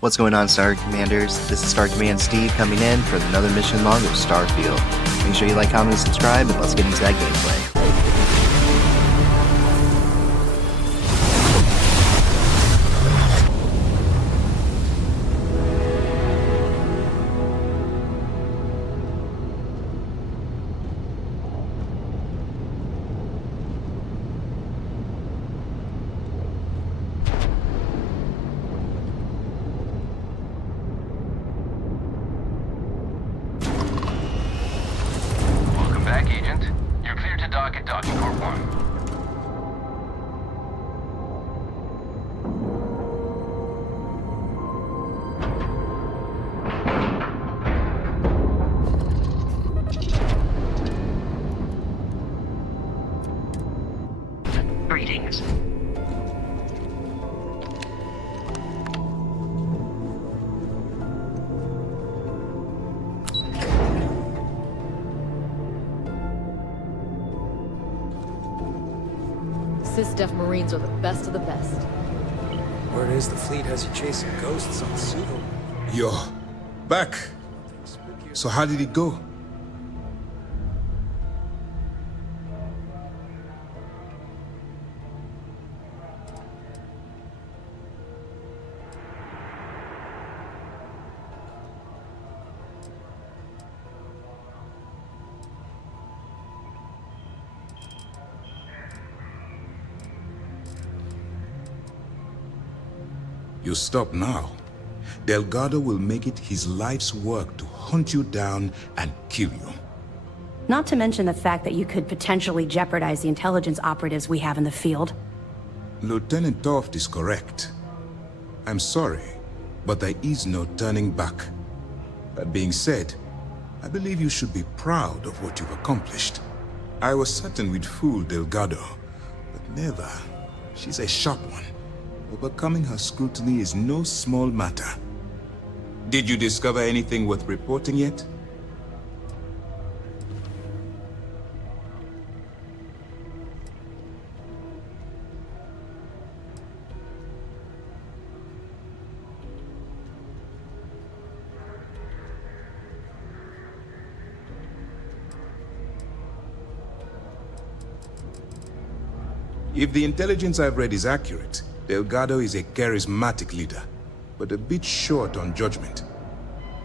What's going on, Star Commanders? This is Star Command Steve coming in for another mission log of Starfield. Make sure you like, comment, and subscribe, and let's get into that gameplay. Agent. You're clear to dock at Docking Port 1. Greetings. Sys-Def Marines are the best of the best. Word is the fleet has you chasing ghosts on Pseudo. You're back. So how did it go? You stop now. Delgado will make it his life's work to hunt you down and kill you. Not to mention the fact that you could potentially jeopardize the intelligence operatives we have in the field. Lieutenant Toft is correct. I'm sorry, but there is no turning back. That being said, I believe you should be proud of what you've accomplished. I was certain we'd fool Delgado, but never. She's a sharp one. Overcoming her scrutiny is no small matter. Did you discover anything worth reporting yet? If the intelligence I've read is accurate, Delgado is a charismatic leader, but a bit short on judgment.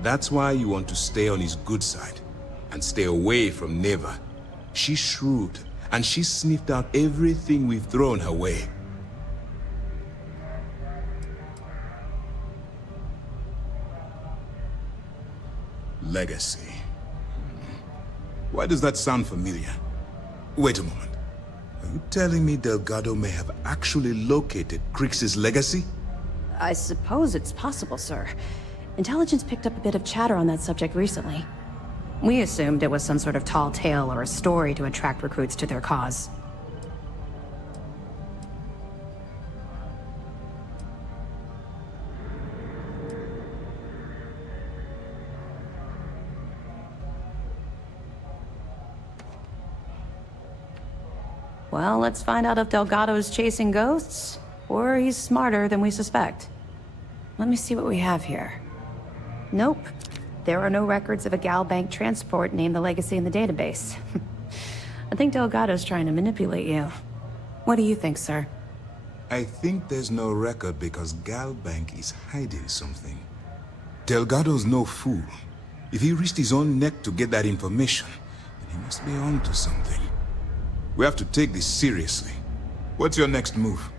That's why you want to stay on his good side, and stay away from Neva. She's shrewd, and she's sniffed out everything we've thrown her way. Legacy. Why does that sound familiar? Wait a moment. Are you telling me Delgado may have actually located Crix's legacy? I suppose it's possible, sir. Intelligence picked up a bit of chatter on that subject recently. We assumed it was some sort of tall tale or a story to attract recruits to their cause. Well, let's find out if Delgado's chasing ghosts, or he's smarter than we suspect. Let me see what we have here. Nope. There are no records of a Gal Bank transport named the Legacy in the database. I think Delgado's trying to manipulate you. What do you think, sir? I think there's no record because Gal Bank is hiding something. Delgado's no fool. If he risked his own neck to get that information, then he must be onto something. We have to take this seriously. What's your next move?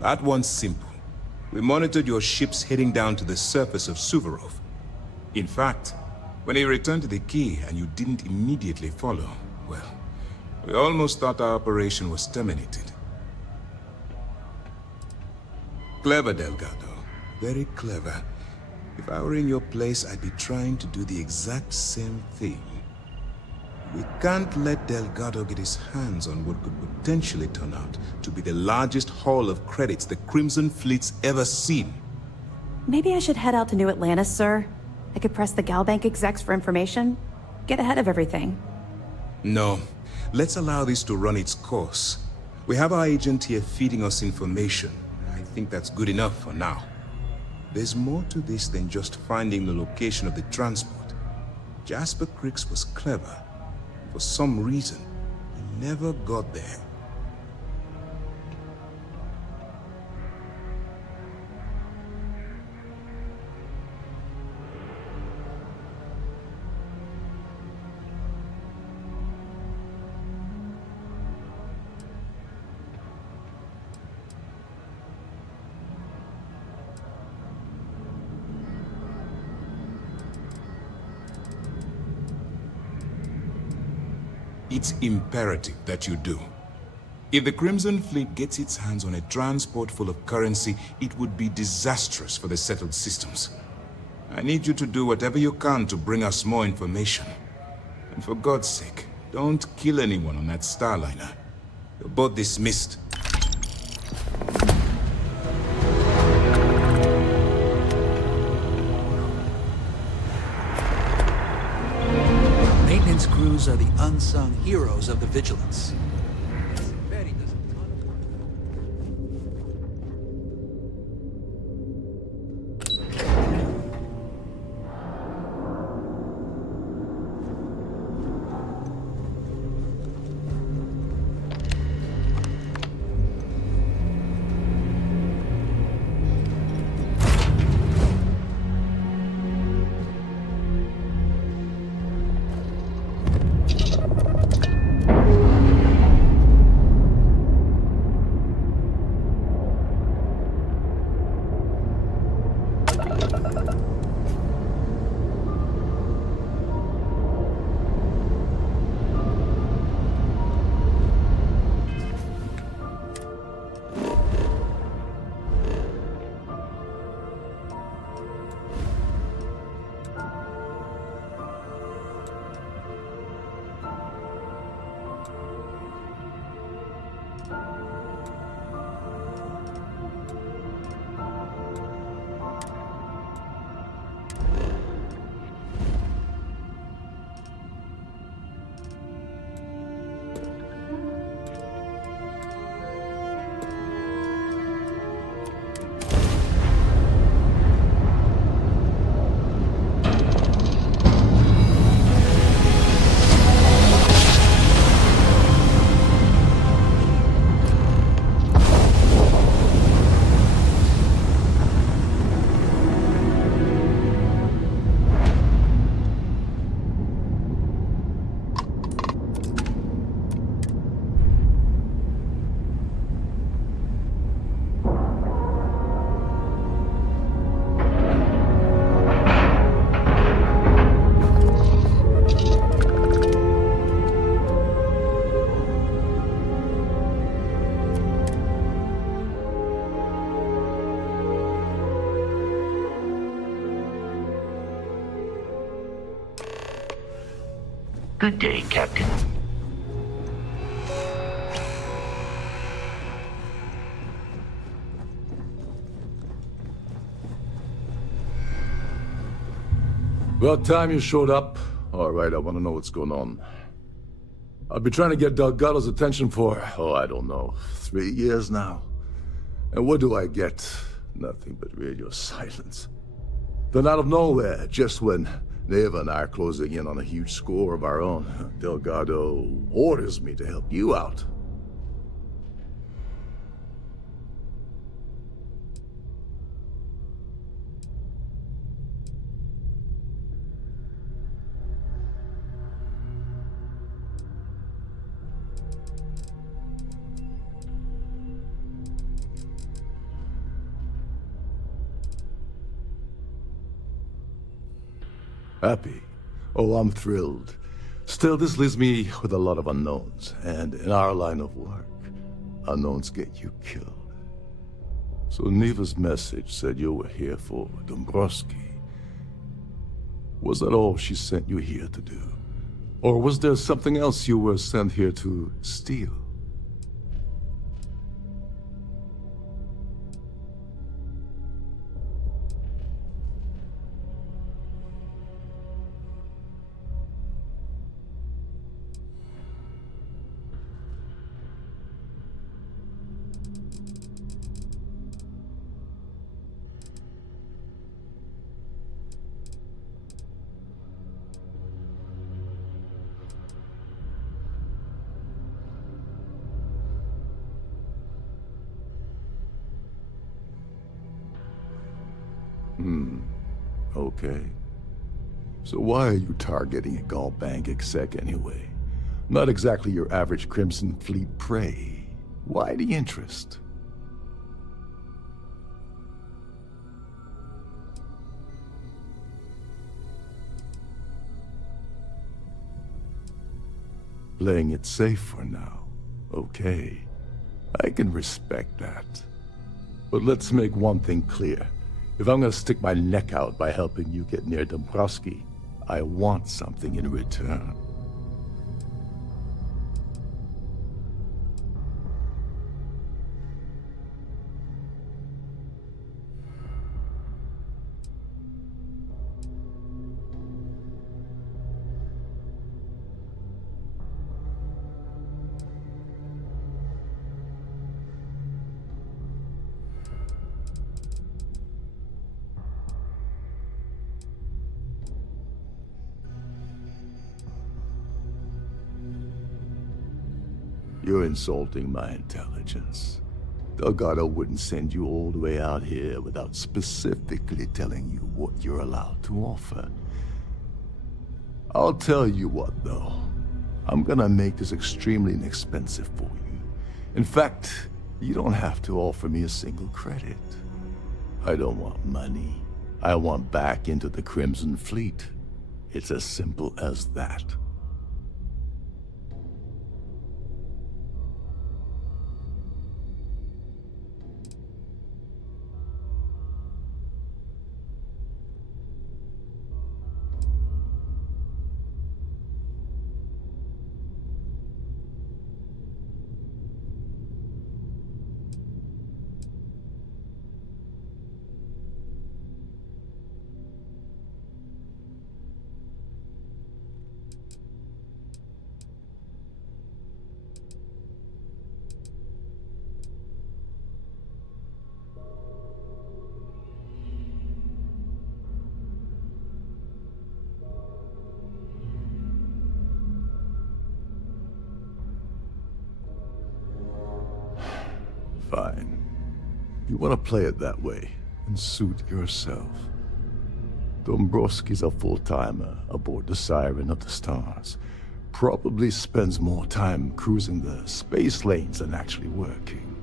That one's simple. We monitored your ships heading down to the surface of Suvorov. In fact, when he returned to the key and you didn't immediately follow, well, we almost thought our operation was terminated. Clever, Delgado. Very clever. If I were in your place, I'd be trying to do the exact same thing. We can't let Delgado get his hands on what could potentially turn out to be the largest haul of credits the Crimson Fleet's ever seen. Maybe I should head out to New Atlantis, sir. I could press the Galbank execs for information. Get ahead of everything. No. Let's allow this to run its course. We have our agent here feeding us information. I think that's good enough for now. There's more to this than just finding the location of the transport. Jasper Cricks was clever. For some reason, he never got there. It's imperative that you do. If the Crimson Fleet gets its hands on a transport full of currency, it would be disastrous for the settled systems. I need you to do whatever you can to bring us more information. And for God's sake, don't kill anyone on that Starliner. You're both dismissed. Maintenance crews are the unsung heroes of the Vigilance. Betty does a ton of work. Good day, Captain. About time you showed up. All right, I want to know what's going on. I've been trying to get Delgado's attention for, I don't know, 3 years now. And what do I get? Nothing but radio silence. Then out of nowhere, just when Neva and I are closing in on a huge score of our own, Delgado orders me to help you out. Happy? Oh, I'm thrilled. Still, this leaves me with a lot of unknowns, and in our line of work, unknowns get you killed. So Neva's message said you were here for Dombrowski. Was that all she sent you here to do? Or was there something else you were sent here to steal? Okay. So why are you targeting a Gall Bank exec anyway? Not exactly your average Crimson Fleet prey. Why the interest? Playing it safe for now. Okay. I can respect that. But let's make one thing clear. If I'm gonna stick my neck out by helping you get near Dombrowski, I want something in return. You're insulting my intelligence. Delgado wouldn't send you all the way out here without specifically telling you what you're allowed to offer. I'll tell you what, though. I'm gonna make this extremely inexpensive for you. In fact, you don't have to offer me a single credit. I don't want money. I want back into the Crimson Fleet. It's as simple as that. Fine. You want to play it that way, and suit yourself. Dombrowski's a full-timer aboard the Siren of the Stars. Probably spends more time cruising the space lanes than actually working.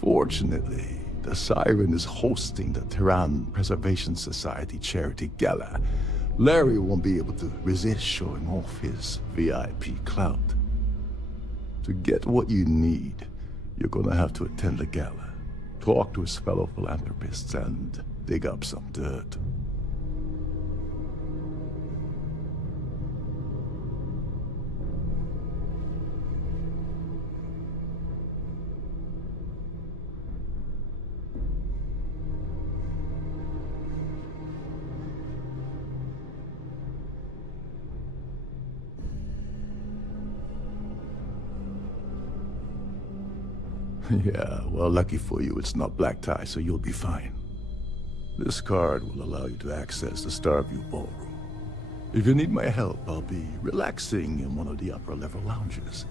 Fortunately, the Siren is hosting the Tehran Preservation Society charity gala. Larry won't be able to resist showing off his VIP clout. To get what you need, you're gonna have to attend the gala, talk to his fellow philanthropists, and dig up some dirt. Yeah, well, lucky for you, it's not black tie, so you'll be fine. This card will allow you to access the Starfield ballroom. If you need my help, I'll be relaxing in one of the upper-level lounges.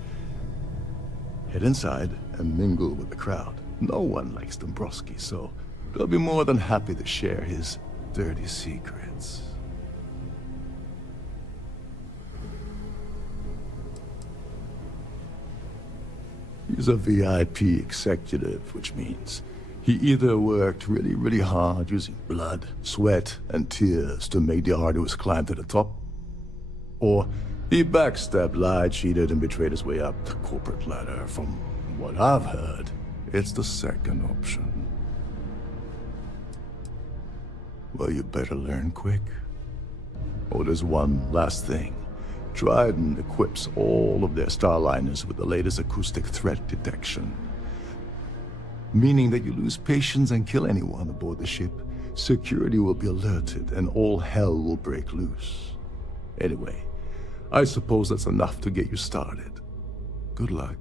Head inside and mingle with the crowd. No one likes Dombrowski, so they'll be more than happy to share his dirty secrets. He's a VIP executive, which means he either worked really hard using blood, sweat, and tears to make the arduous climb to the top, or he backstabbed, lied, cheated, and betrayed his way up the corporate ladder. From what I've heard, it's the second option. Well, you better learn quick. Oh, there's one last thing. Trident equips all of their starliners with the latest acoustic threat detection. Meaning that you lose patience and kill anyone aboard the ship, security will be alerted and all hell will break loose. Anyway, I suppose that's enough to get you started. Good luck.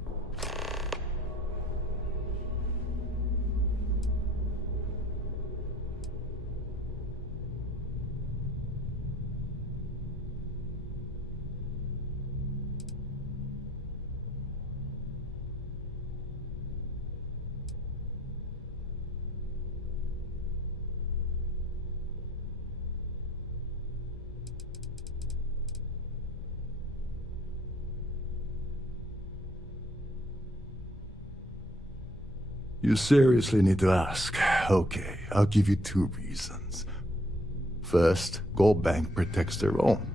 You seriously need to ask. Okay, I'll give you 2 reasons. First, Goldbank protects their own.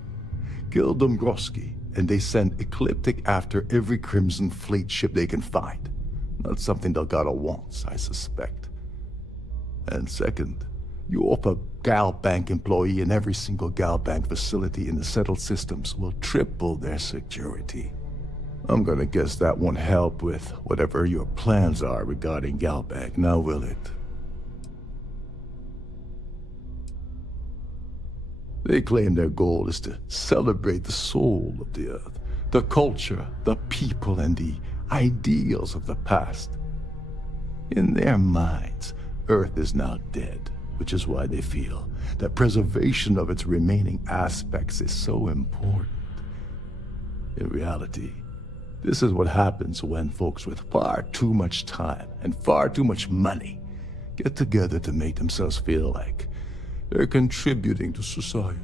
Kill Dombrowski, and they send Ecliptic after every Crimson Fleet ship they can find. Not something Delgado wants, I suspect. And second, you offer Galbank employee in every single Galbank facility in the settled systems will triple their security. I'm gonna guess that won't help with whatever your plans are regarding Galbank, now will it? They claim their goal is to celebrate the soul of the Earth, the culture, the people, and the ideals of the past. In their minds, Earth is now dead, which is why they feel that preservation of its remaining aspects is so important. In reality, this is what happens when folks with far too much time and far too much money get together to make themselves feel like they're contributing to society.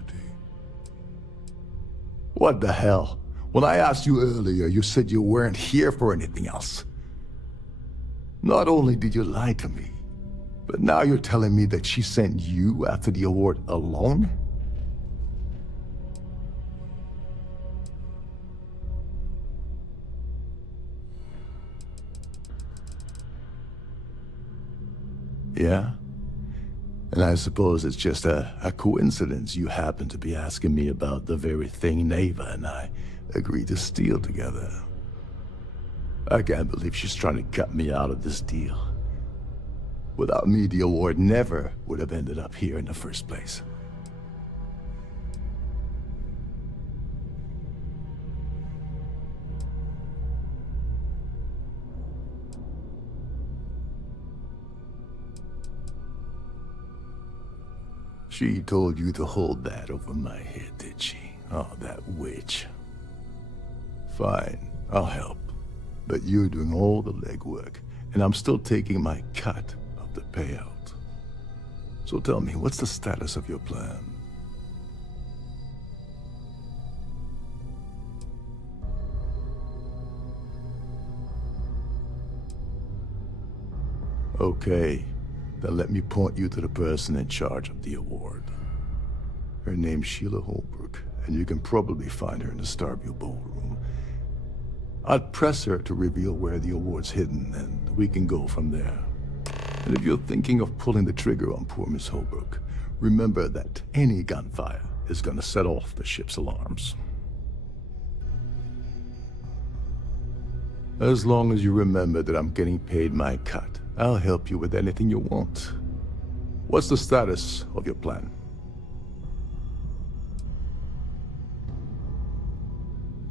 What the hell? When I asked you earlier, you said you weren't here for anything else. Not only did you lie to me, but now you're telling me that she sent you after the award alone? Yeah? And I suppose it's just a coincidence you happen to be asking me about the very thing Neva and I agreed to steal together. I can't believe she's trying to cut me out of this deal. Without me, the award never would have ended up here in the first place. She told you to hold that over my head, did she? Oh, that witch. Fine, I'll help. But you're doing all the legwork, and I'm still taking my cut of the payout. So tell me, what's the status of your plan? Okay. Then let me point you to the person in charge of the award. Her name's Sheila Holbrook, and you can probably find her in the Starfield ballroom. I'd press her to reveal where the award's hidden, and we can go from there. And if you're thinking of pulling the trigger on poor Miss Holbrook, remember that any gunfire is gonna set off the ship's alarms. As long as you remember that I'm getting paid my cut, I'll help you with anything you want. What's the status of your plan?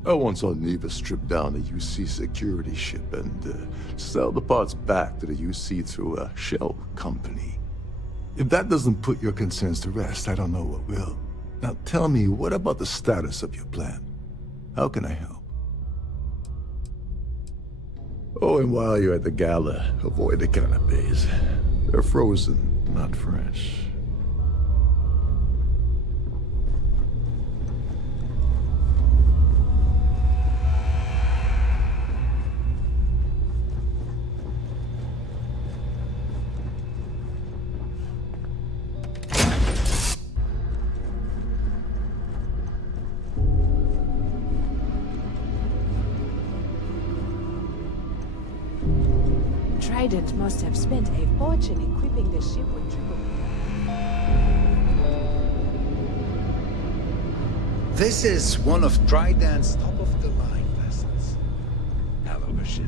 I once saw Neva strip down a UC security ship and sell the parts back to the UC through a shell company. If that doesn't put your concerns to rest, I don't know what will. Now tell me, what about the status of your plan? How can I help? Oh, and while you're at the gala, avoid the canapes. They're frozen, not fresh. Trident must have spent a fortune equipping the ship with triple. This is one of Trident's top-of-the-line vessels. Hell of a ship,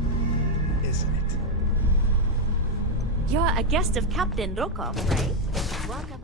isn't it? You're a guest of Captain Rokov, right? Welcome.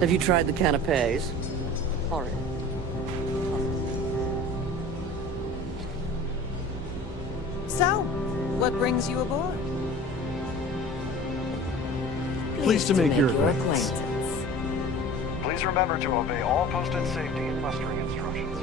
Have you tried the canapes? Horrid. So, what brings you aboard? Pleased to make your acquaintance. Please remember to obey all posted safety and mustering instructions.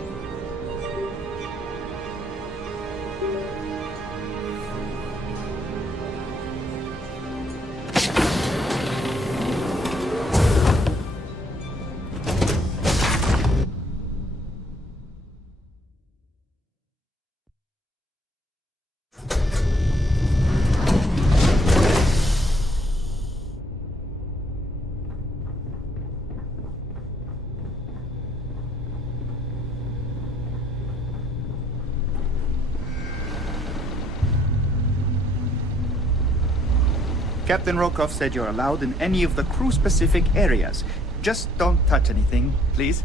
Captain Rokov said you're allowed in any of the crew-specific areas. Just don't touch anything, please.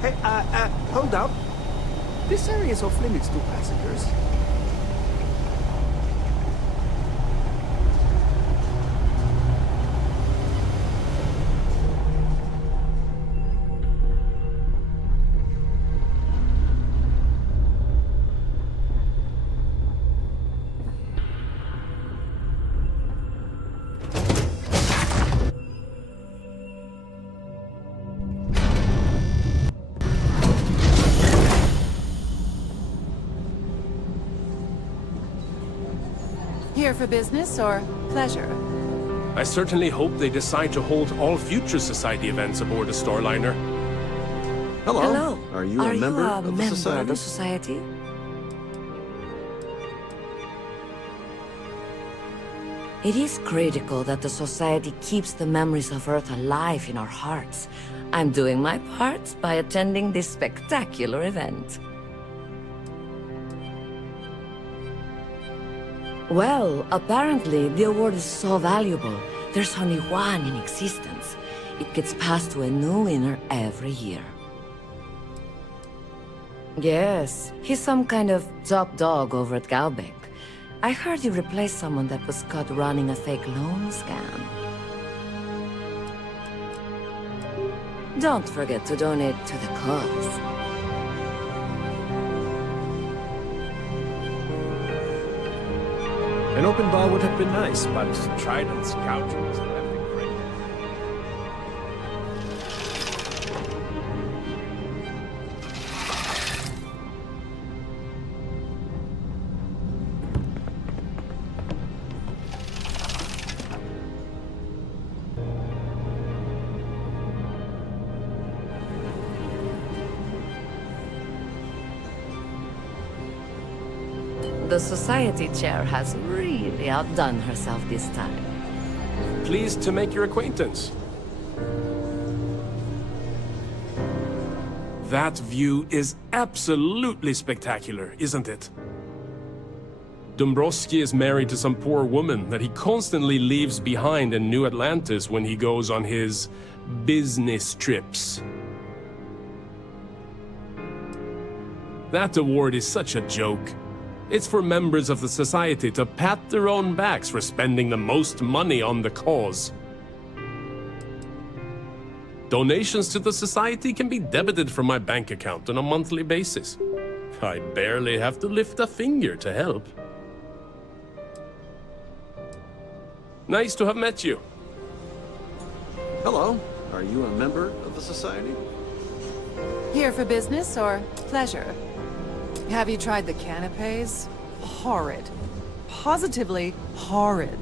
Hey, hold up. This area is off limits to passengers. Here for business or pleasure? I certainly hope they decide to hold all future Society events aboard the Starliner. Hello. Are you a member of the Society? It is critical that the Society keeps the memories of Earth alive in our hearts. I'm doing my part by attending this spectacular event. Well, apparently the award is so valuable. There's only one in existence. It gets passed to a new winner every year. Yes, he's some kind of top dog over at Galbeck. I heard you replaced someone that was caught running a fake loan scam. Don't forget to donate to the cause. An open bar would have been nice, but Trident's couch was nothing great. The Society chair has really outdone herself this time. Pleased to make your acquaintance. That view is absolutely spectacular, isn't it? Dombrowski is married to some poor woman that he constantly leaves behind in New Atlantis when he goes on his business trips. That award is such a joke. It's for members of the society to pat their own backs for spending the most money on the cause. Donations to the society can be debited from my bank account on a monthly basis. I barely have to lift a finger to help. Nice to have met you. Hello. Are you a member of the society? Here for business or pleasure? Have you tried the canapes? Horrid. Positively horrid.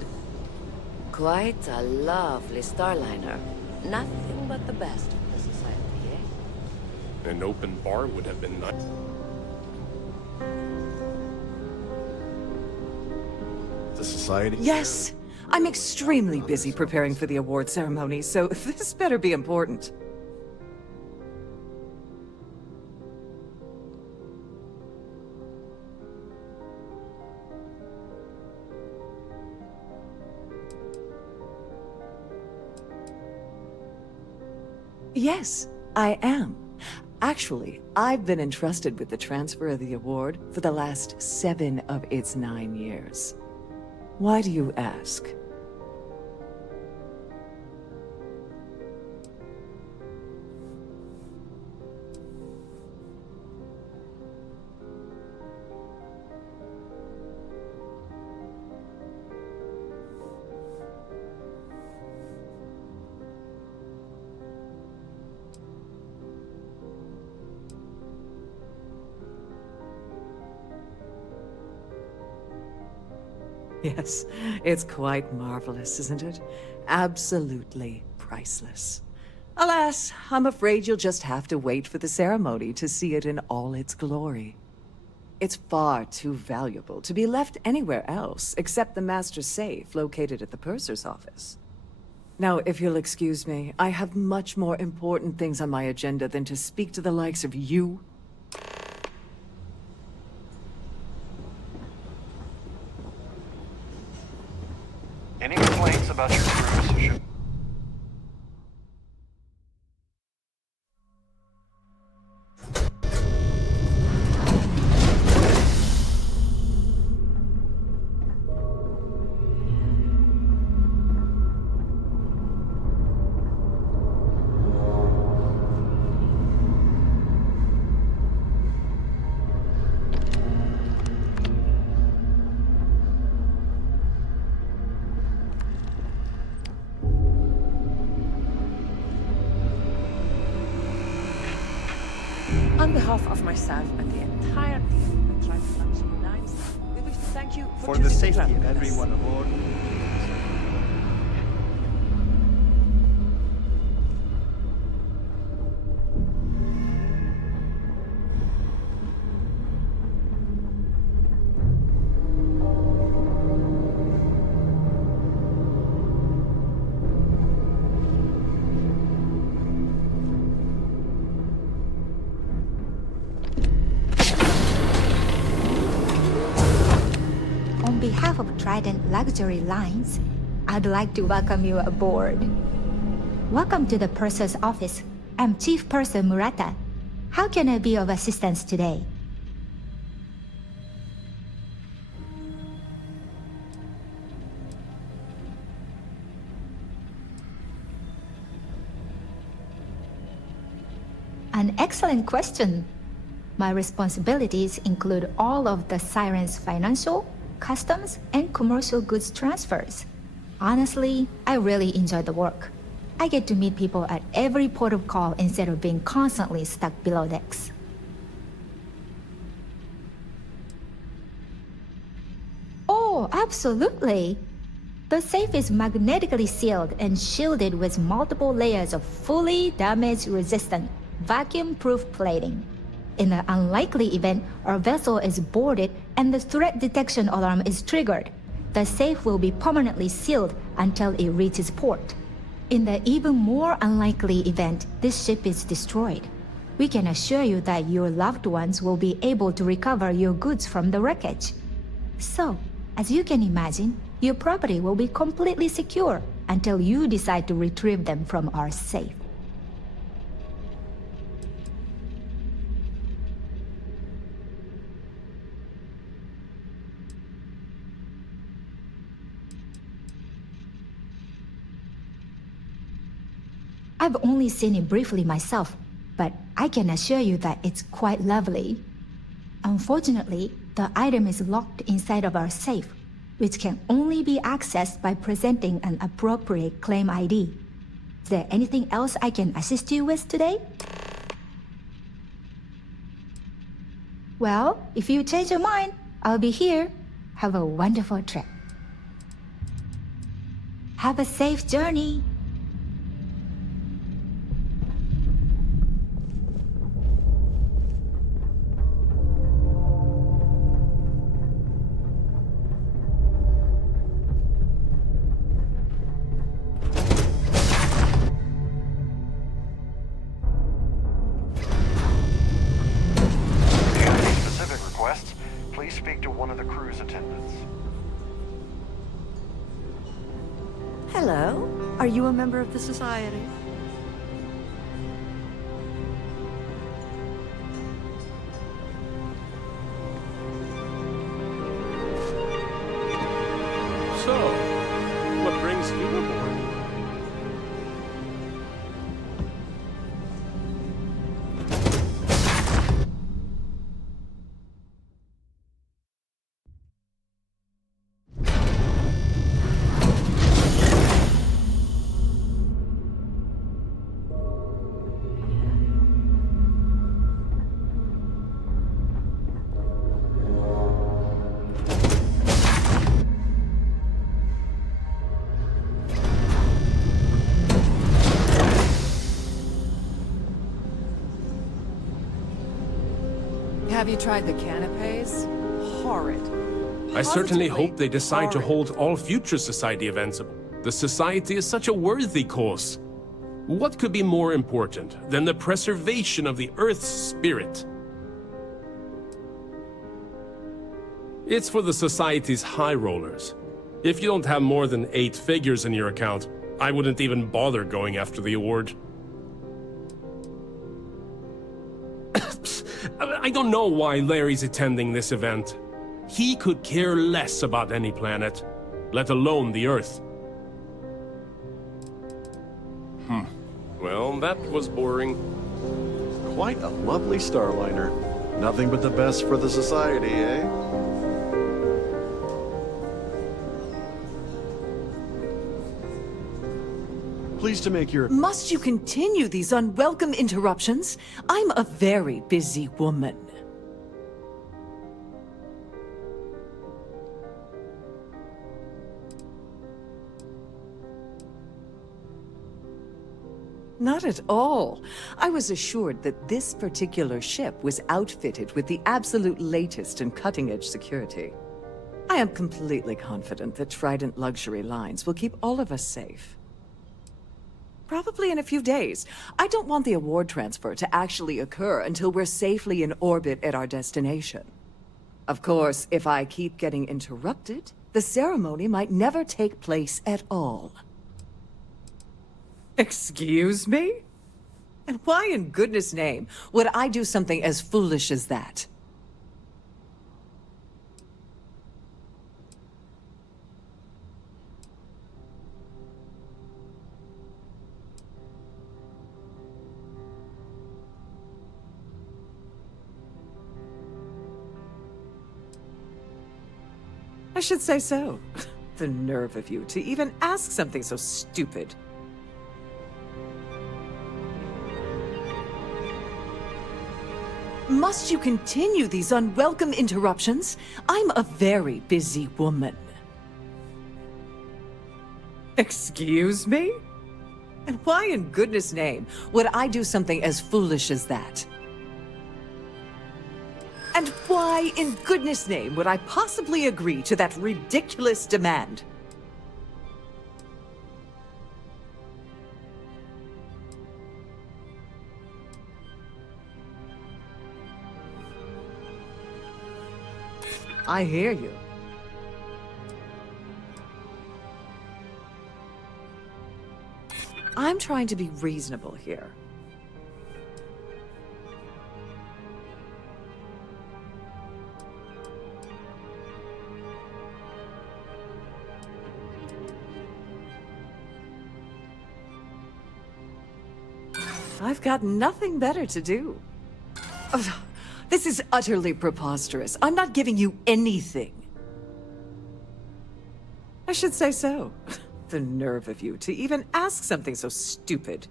Quite a lovely Starliner. Nothing but the best for the society, eh? An open bar would have been nice. The society? Yes. I'm extremely busy preparing for the award ceremony, so this better be important. Yes, I am. Actually, I've been entrusted with the transfer of the award for the last 7 of its 9 years. Why do you ask? Yes, it's quite marvelous, isn't it? Absolutely priceless. Alas, I'm afraid you'll just have to wait for the ceremony to see it in all its glory. It's far too valuable to be left anywhere else except the master's safe located at the purser's office. Now, if you'll excuse me, I have much more important things on my agenda than to speak to the likes of you. Any complaints about your cruise should... On behalf of myself and the entire team at Triton Lines, we wish to thank you For choosing the to safety travel of with us. everyone aboard. On behalf of Trident Luxury Lines, I'd like to welcome you aboard. Welcome to the purser's office. I'm Chief Purser Murata. How can I be of assistance today? An excellent question. My responsibilities include all of the Siren's financial, customs, and commercial goods transfers. Honestly, I really enjoy the work. I get to meet people at every port of call instead of being constantly stuck below decks. Oh, absolutely! The safe is magnetically sealed and shielded with multiple layers of fully damage-resistant, vacuum-proof plating. In the unlikely event our vessel is boarded and the threat detection alarm is triggered, the safe will be permanently sealed until it reaches port. In the even more unlikely event this ship is destroyed, we can assure you that your loved ones will be able to recover your goods from the wreckage. So, as you can imagine, your property will be completely secure until you decide to retrieve them from our safe. I've only seen it briefly myself, but I can assure you that it's quite lovely. Unfortunately, the item is locked inside of our safe, which can only be accessed by presenting an appropriate claim ID. Is there anything else I can assist you with today? Well, if you change your mind, I'll be here. Have a wonderful trip. Have a safe journey. Please speak to one of the crew's attendants. Hello. Are you a member of the Society? So, what brings you aboard? Have you tried the canapes? Horrid. I certainly Positively hope they decide to horrid. hold all future Society events. The Society is such a worthy cause. What could be more important than the preservation of the Earth's spirit? It's for the Society's high rollers. If you don't have more than 8 figures in your account, I wouldn't even bother going after the award. I don't know why Larry's attending this event. He could care less about any planet, let alone the Earth. Well, that was boring. Quite a lovely starliner. Nothing but the best for the Society, eh? Pleased to make your... Must you continue these unwelcome interruptions? I'm a very busy woman. Not at all. I was assured that this particular ship was outfitted with the absolute latest and cutting-edge security. I am completely confident that Trident Luxury Lines will keep all of us safe. Probably in a few days. I don't want the award transfer to actually occur until we're safely in orbit at our destination. Of course, if I keep getting interrupted, the ceremony might never take place at all. Excuse me? And why in goodness name would I do something as foolish as that? I should say so. The nerve of you to even ask something so stupid. Must you continue these unwelcome interruptions? I'm a very busy woman. Excuse me? And why in goodness name would I do something as foolish as that? And why in goodness name would I possibly agree to that ridiculous demand? I hear you. I'm trying to be reasonable here. I've got nothing better to do. Ugh, this is utterly preposterous. I'm not giving you anything. I should say so. The nerve of you to even ask something so stupid.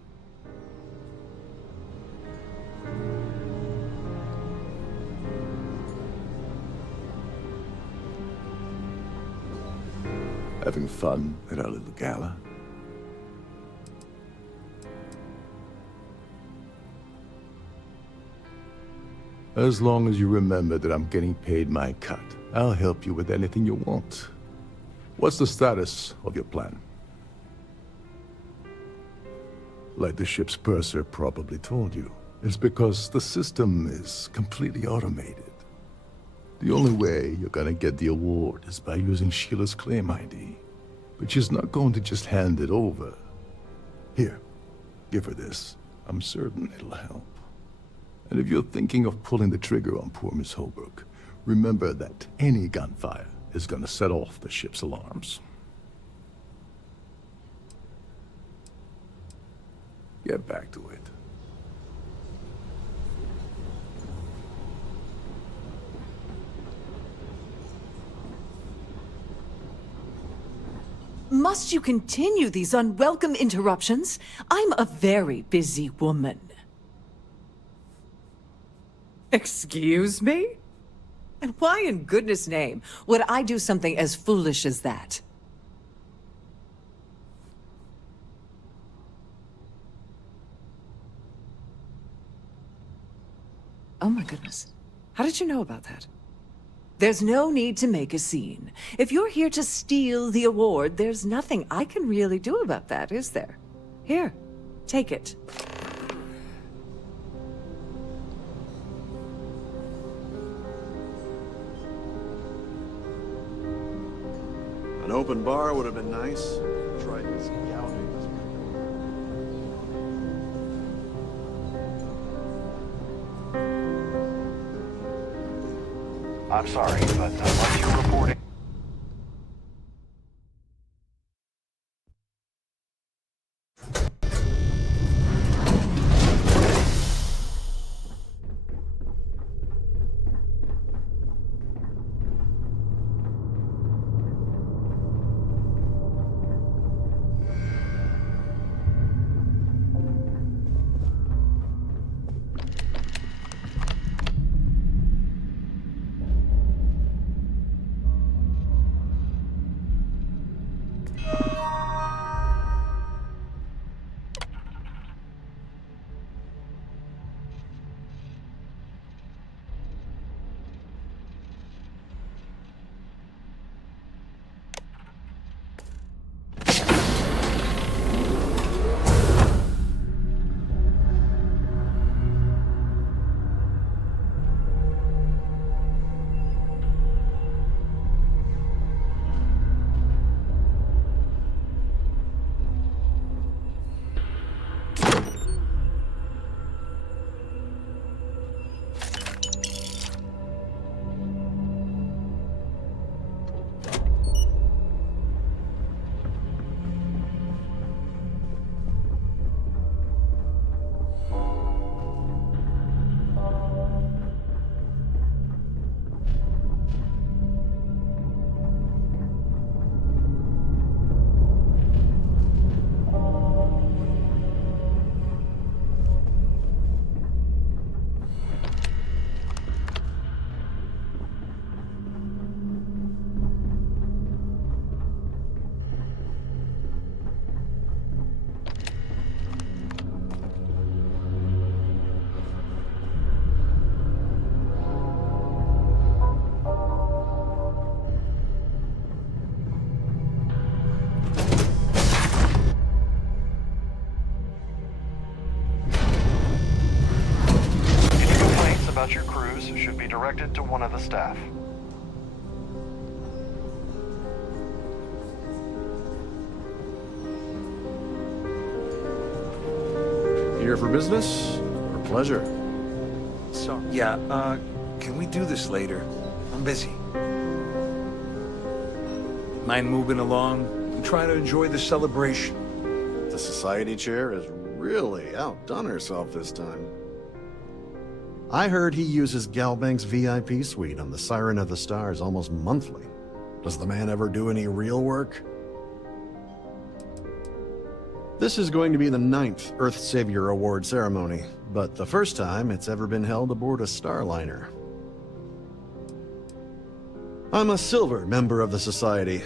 Having fun at our little gala? As long as you remember that I'm getting paid my cut, I'll help you with anything you want. What's the status of your plan? Like the ship's purser probably told you, it's because the system is completely automated. The only way you're gonna get the award is by using Sheila's claim ID. But she's not going to just hand it over. Here, give her this. I'm certain it'll help. And if you're thinking of pulling the trigger on poor Miss Holbrook, remember that any gunfire is gonna set off the ship's alarms. Get back to it. Must you continue these unwelcome interruptions? I'm a very busy woman. Excuse me? And why in goodness name would I do something as foolish as that? Oh my goodness. How did you know about that? There's no need to make a scene. If you're here to steal the award, there's nothing I can really do about that, is there? Here, take it. An open bar would have been nice. Tried this gouging. I'm sorry, but unless you're reporting... about your crews should be directed to one of the staff. for business or pleasure? So, can we do this later? I'm busy. Mind moving along and try to enjoy the celebration. The society chair has really outdone herself this time. I heard he uses Galbank's VIP suite on the Siren of the Stars almost monthly. Does the man ever do any real work? This is going to be the 9th Earth Savior Award ceremony, but the first time it's ever been held aboard a Starliner. I'm a silver member of the Society,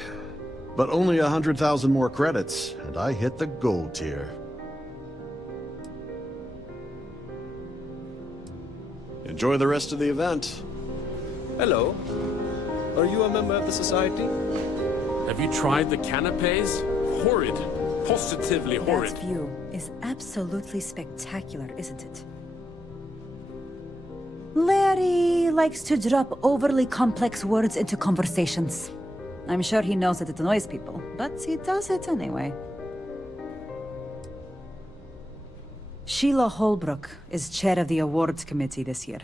but only 100,000 more credits, and I hit the gold tier. Enjoy the rest of the event. Hello. Are you a member of the Society? Have you tried the canapes? Horrid. Positively horrid. That view is absolutely spectacular, isn't it? Larry likes to drop overly complex words into conversations. I'm sure he knows that it annoys people, but he does it anyway. Sheila Holbrook is chair of the awards committee this year.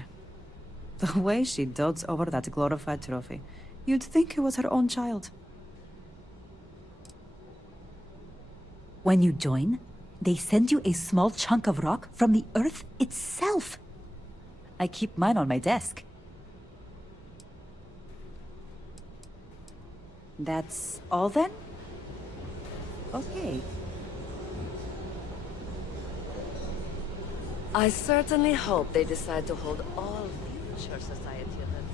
The way she dotes over that glorified trophy, you'd think it was her own child. When you join, they send you a small chunk of rock from the Earth itself. I keep mine on my desk. That's all then? Okay. I certainly hope they decide to hold all future society events.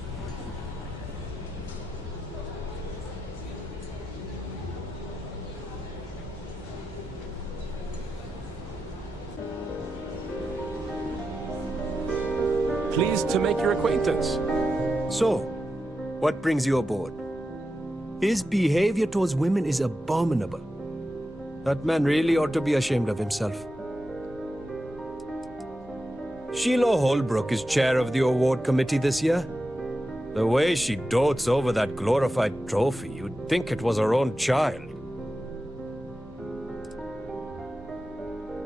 Pleased to make your acquaintance. So, what brings you aboard? His behavior towards women is abominable. That man really ought to be ashamed of himself. Sheila Holbrook is chair of the award committee this year. The way she dotes over that glorified trophy, you'd think it was her own child.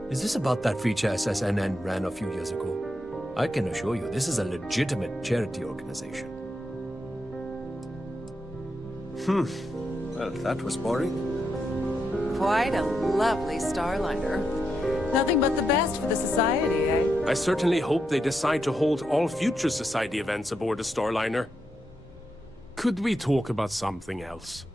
Is this about that feature SSNN ran a few years ago? I can assure you, this is a legitimate charity organization. Well, that was boring. Quite a lovely Starliner. Nothing but the best for the Society, eh? I certainly hope they decide to hold all future Society events aboard a Starliner. Could we talk about something else?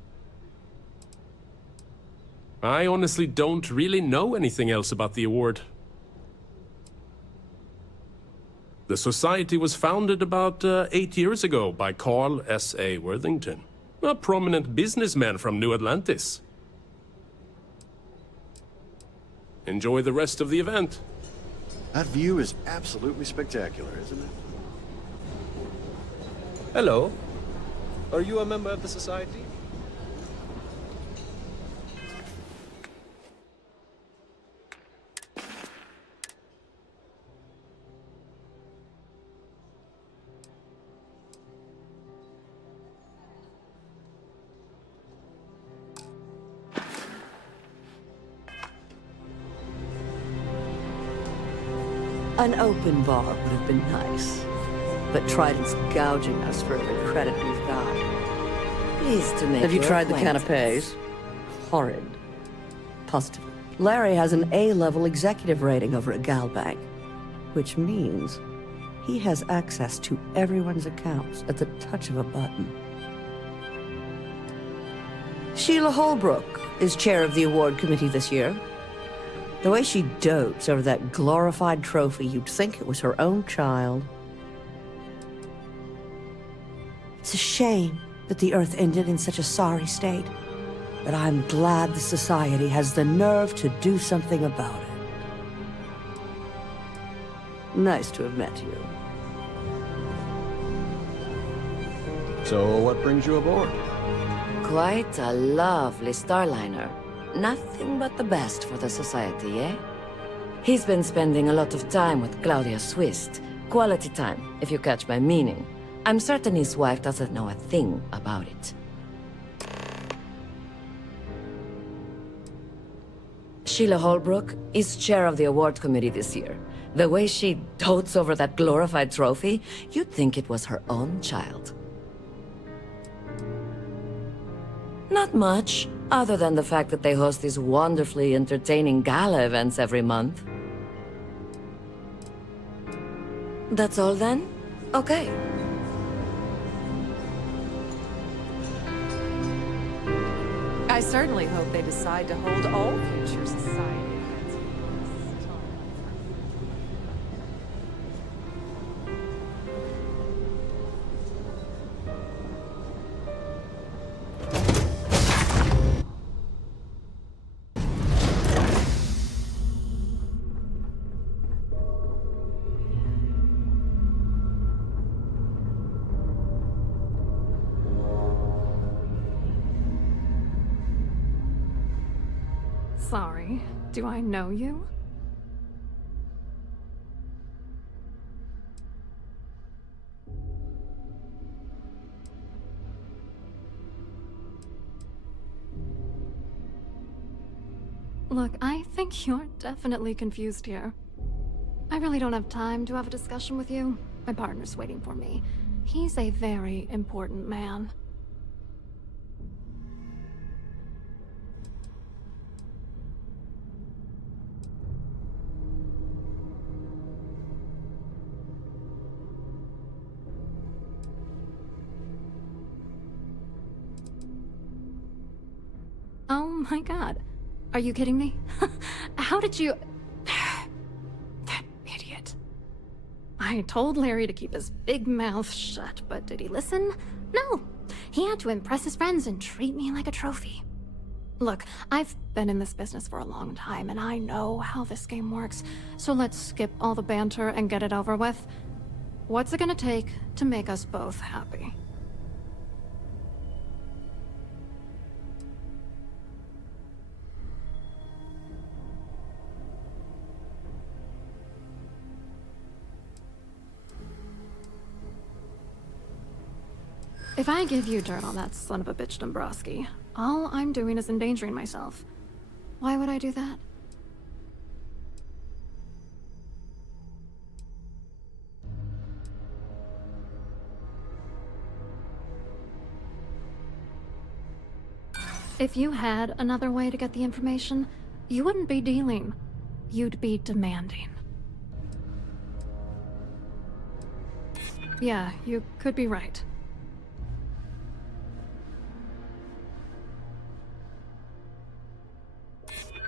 I honestly don't really know anything else about the award. The Society was founded about 8 years ago by Carl S.A. Worthington, a prominent businessman from New Atlantis. Enjoy the rest of the event. That view is absolutely spectacular, isn't it? Hello. Are you a member of the Society? An open bar would have been nice, but Trident's gouging us for every credit we've got. Pleased to make Have you your tried the acquaintance. canapes? Horrid. Positively. Larry has an A-level executive rating over at Galbank, which means he has access to everyone's accounts at the touch of a button. Sheila Holbrook is chair of the award committee this year. The way she dotes over that glorified trophy, you'd think it was her own child. It's a shame that the Earth ended in such a sorry state, but I'm glad the Society has the nerve to do something about it. Nice to have met you. So, what brings you aboard? Quite a lovely Starliner. Nothing but the best for the Society, eh? He's been spending a lot of time with Claudia Swist. Quality time, if you catch my meaning. I'm certain his wife doesn't know a thing about it. Sheila Holbrook is chair of the award committee this year. The way she dotes over that glorified trophy, you'd think it was her own child. Not much, other than the fact that they host these wonderfully entertaining gala events every month. That's all then? Okay. I certainly hope they decide to hold all future society events. Sorry, do I know you? Look, I think you're definitely confused here. I really don't have time to have a discussion with you. My partner's waiting for me. He's a very important man. Oh my god. Are you kidding me? How did you... That idiot. I told Larry to keep his big mouth shut, but did he listen? No. He had to impress his friends and treat me like a trophy. Look, I've been in this business for a long time, and I know how this game works, so let's skip all the banter and get it over with. What's it gonna take to make us both happy? If I give you dirt on that son of a bitch Dombrowski, all I'm doing is endangering myself. Why would I do that? If you had another way to get the information, you wouldn't be dealing. You'd be demanding. Yeah, you could be right.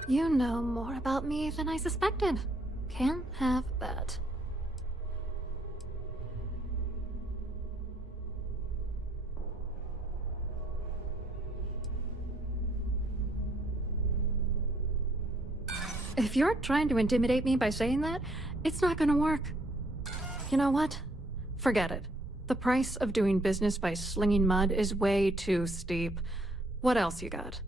You know more about me than I suspected. Can't have that. If you're trying to intimidate me by saying that, it's not gonna work. You know what? Forget it. The price of doing business by slinging mud is way too steep. What else you got?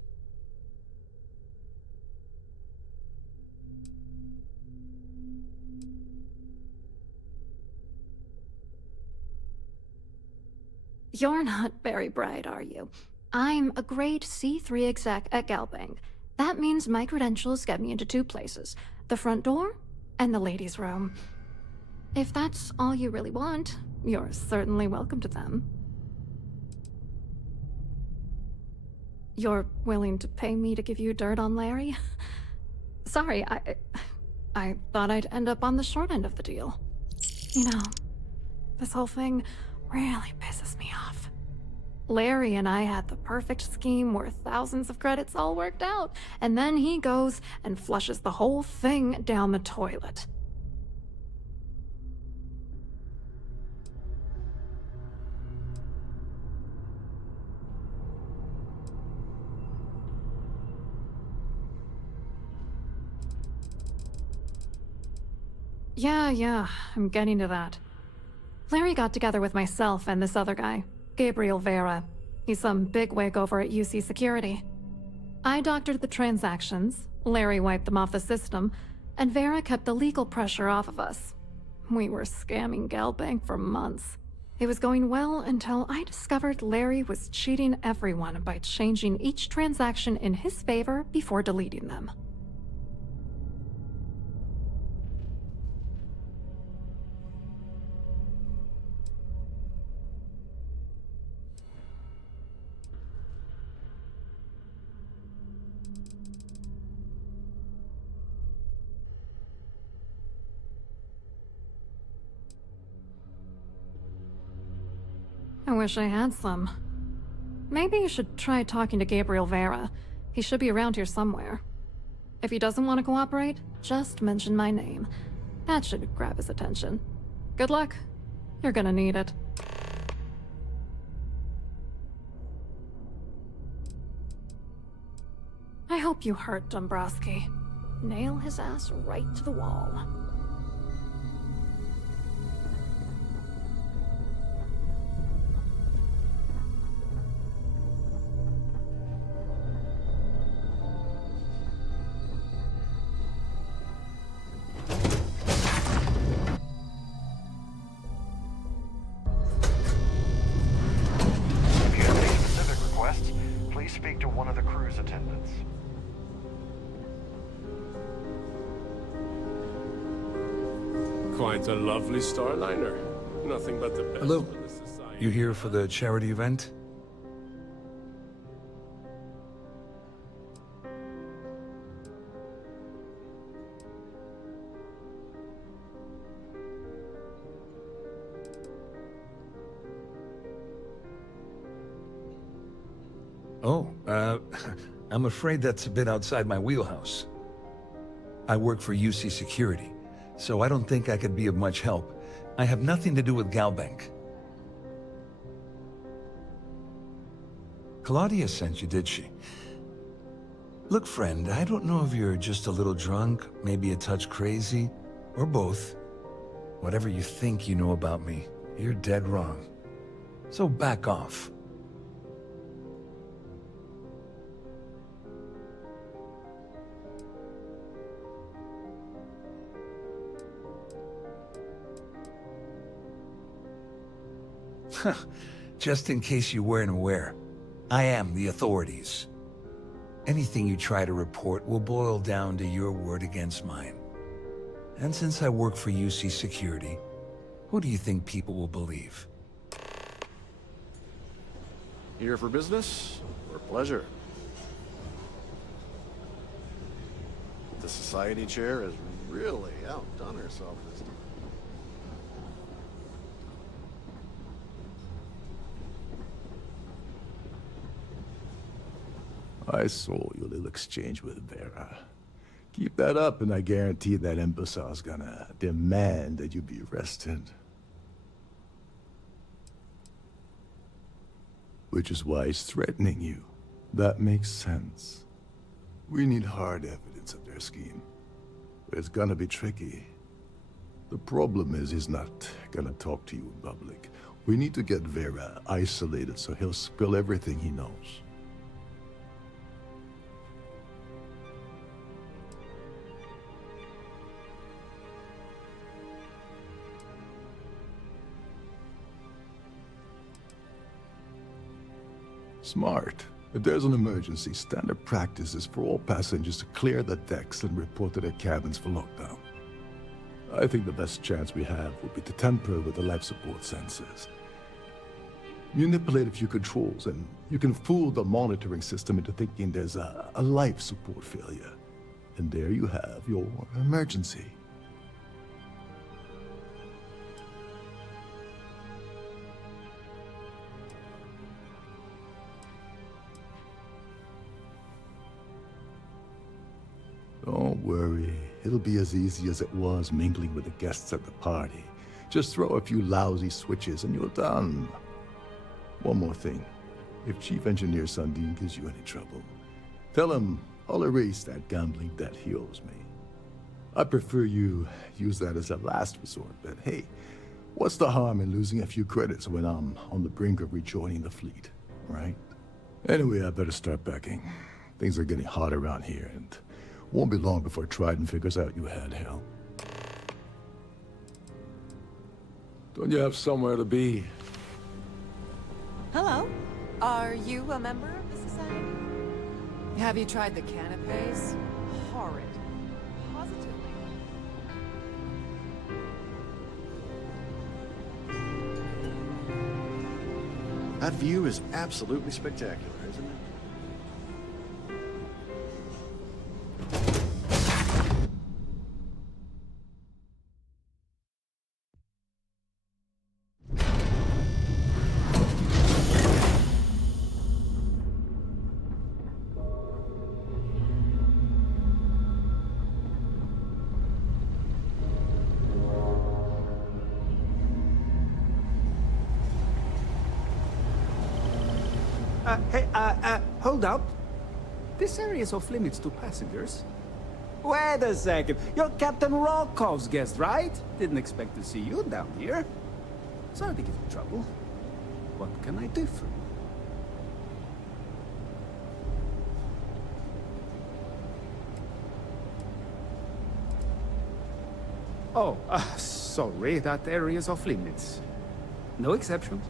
You're not very bright, are you? I'm a grade C3 exec at Galbank. That means my credentials get me into two places, the front door and the ladies' room. If that's all you really want, you're certainly welcome to them. You're willing to pay me to give you dirt on Larry? Sorry, I thought I'd end up on the short end of the deal. You know, this whole thing really pisses me off. Larry and I had the perfect scheme worth thousands of credits all worked out, and then he goes and flushes the whole thing down the toilet. Yeah, I'm getting to that. Larry got together with myself and this other guy, Gabriel Vera. He's some bigwig over at UC Security. I doctored the transactions, Larry wiped them off the system, and Vera kept the legal pressure off of us. We were scamming Galbank for months. It was going well until I discovered Larry was cheating everyone by changing each transaction in his favor before deleting them. wish I had some. Maybe you should try talking to Gabriel Vera. He should be around here somewhere. If he doesn't want to cooperate, just mention my name. That should grab his attention. Good luck. You're gonna need it. I hope you hurt Dombrowski. Nail his ass right to the wall. If you have any specific requests, please speak to one of the cruise attendants. Quite a lovely Starliner. Nothing but the best Hello. for the society. You here for the charity event? Oh, I'm afraid that's a bit outside my wheelhouse. I work for UC Security, so I don't think I could be of much help. I have nothing to do with Galbank. Claudia sent you, did she? Look, friend, I don't know if you're just a little drunk, maybe a touch crazy, or both. Whatever you think you know about me, you're dead wrong. So back off. Just in case you weren't aware, I am the authorities. Anything you try to report will boil down to your word against mine. And since I work for UC Security, who do you think people will believe? Here for business or pleasure? The society chair has really outdone herself this time. I saw your little exchange with Vera. Keep that up, and I guarantee that imbecile's gonna demand that you be arrested. Which is why he's threatening you. That makes sense. We need hard evidence of their scheme. But it's gonna be tricky. The problem is he's not gonna talk to you in public. We need to get Vera isolated so he'll spill everything he knows. Smart. If there's an emergency, standard practice is for all passengers to clear the decks and report to their cabins for lockdown. I think the best chance we have would be to tamper with the life support sensors. Manipulate a few controls, and you can fool the monitoring system into thinking there's a life support failure. And there you have your emergency. Don't worry, it'll be as easy as it was mingling with the guests at the party. Just throw a few lousy switches and you're done. One more thing. If Chief Engineer Sundin gives you any trouble, tell him I'll erase that gambling debt he owes me. I prefer you use that as a last resort, but hey, what's the harm in losing a few credits when I'm on the brink of rejoining the fleet, right? Anyway, I better start packing. Things are getting hot around here, and won't be long before Trident figures out you had hell. Don't you have somewhere to be? Hello. Are you a member of the society? Have you tried the canapes? Horrid. Positively. That view is absolutely spectacular, isn't it? Hold up. This area is off limits to passengers. Wait a second. You're Captain Rokov's guest, right? Didn't expect to see you down here. Sorry to give you trouble. What can I do for you? Oh, sorry. That area is off limits. No exceptions.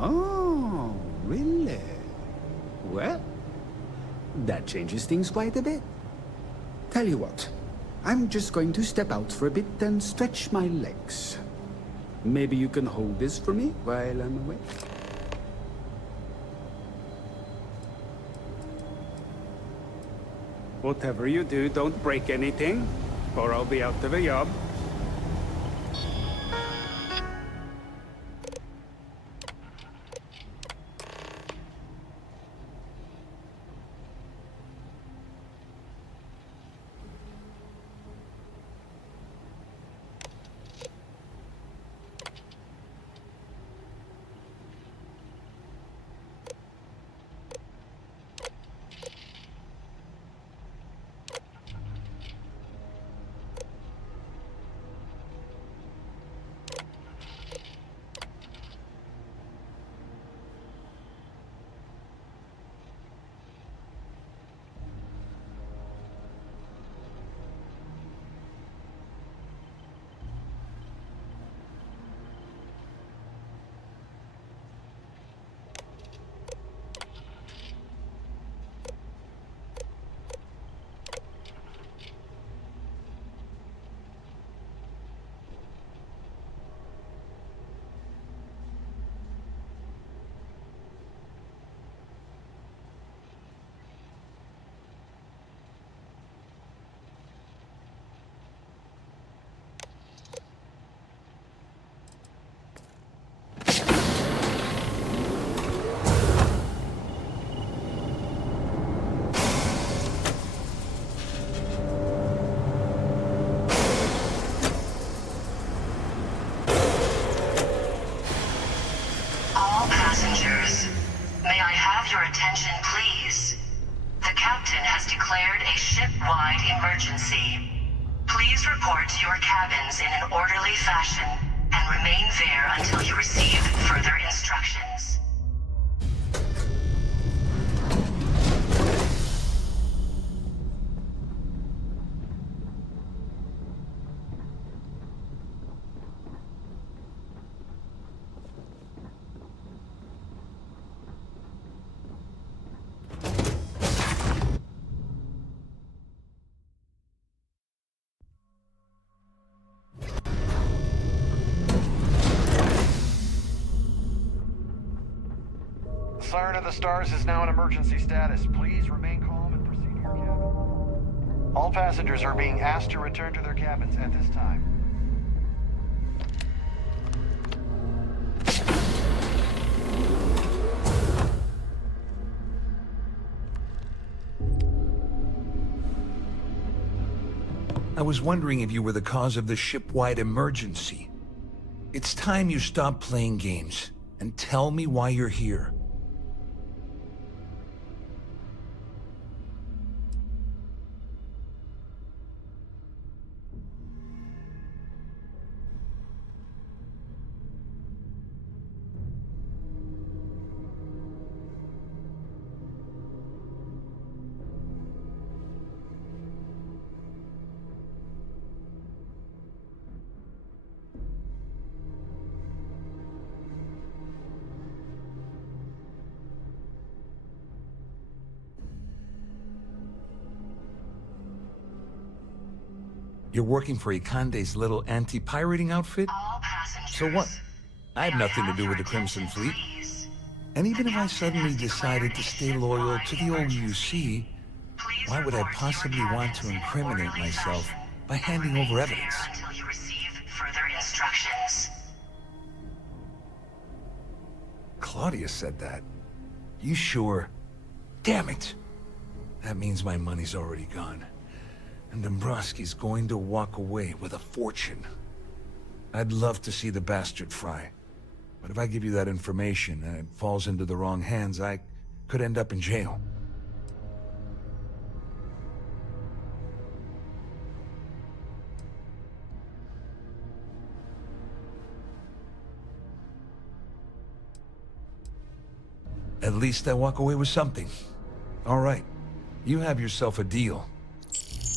Oh, really? Well, that changes things quite a bit. Tell you what, I'm just going to step out for a bit and stretch my legs. Maybe you can hold this for me while I'm away? Whatever you do, don't break anything, or I'll be out of a job. May I have your attention, please? The captain has declared a ship-wide emergency. Please report to your cabins in an orderly fashion and remain there until you receive further instructions. Siren of the Stars is now in emergency status. Please remain calm and proceed to your cabin. All passengers are being asked to return to their cabins at this time. I was wondering if you were the cause of the ship-wide emergency. It's time you stop playing games and tell me why you're here. You're working for Ikande's little anti-pirating outfit? So what? I have nothing to do with the Crimson Fleet. And even if I suddenly decided to stay loyal to the old UC, why would I possibly want to incriminate myself by handing over evidence? Until you receive further instructions. Claudia said that. You sure? Damn it! That means my money's already gone. And Dombrowski's going to walk away with a fortune. I'd love to see the bastard fry. But if I give you that information and it falls into the wrong hands, I could end up in jail. At least I walk away with something. All right, you have yourself a deal.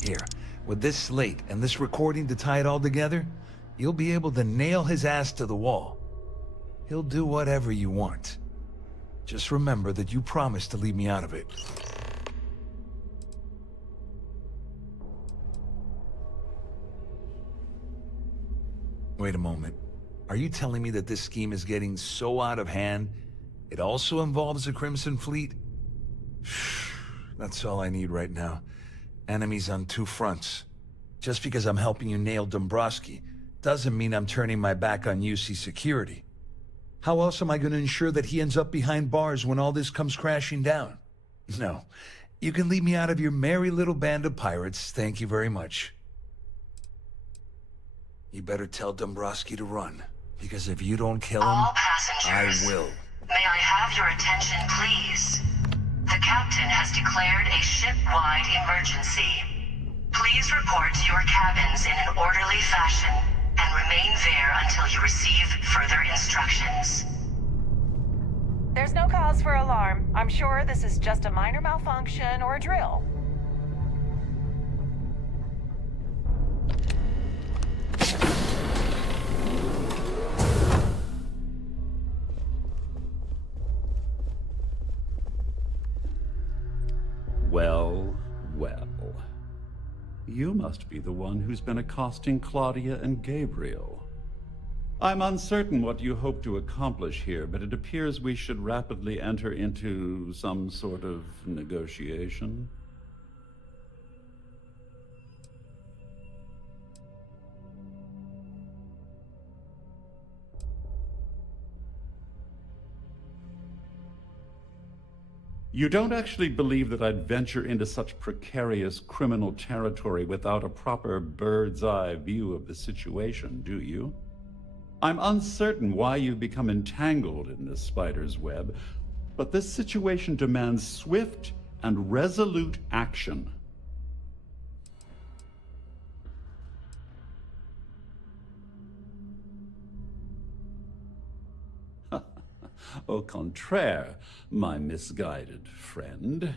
Here, with this slate and this recording to tie it all together, you'll be able to nail his ass to the wall. He'll do whatever you want. Just remember that you promised to leave me out of it. Wait a moment. Are you telling me that this scheme is getting so out of hand, it also involves the Crimson Fleet? That's all I need right now. Enemies on two fronts. Just because I'm helping you nail Dombrowski doesn't mean I'm turning my back on UC security. How else am I going to ensure that he ends up behind bars when all this comes crashing down? No. You can leave me out of your merry little band of pirates, thank you very much. You better tell Dombrowski to run, because if you don't kill him, All passengers, I will. may I have your attention, please? The captain has declared a ship-wide emergency. Please report to your cabins in an orderly fashion and remain there until you receive further instructions. There's no cause for alarm. I'm sure this is just a minor malfunction or a drill. Well, well. You must be the one who's been accosting Claudia and Gabriel. I'm uncertain what you hope to accomplish here, but it appears we should rapidly enter into some sort of negotiation. You don't actually believe that I'd venture into such precarious criminal territory without a proper bird's-eye view of the situation, do you? I'm uncertain why you've become entangled in this spider's web, but this situation demands swift and resolute action. Au contraire, my misguided friend.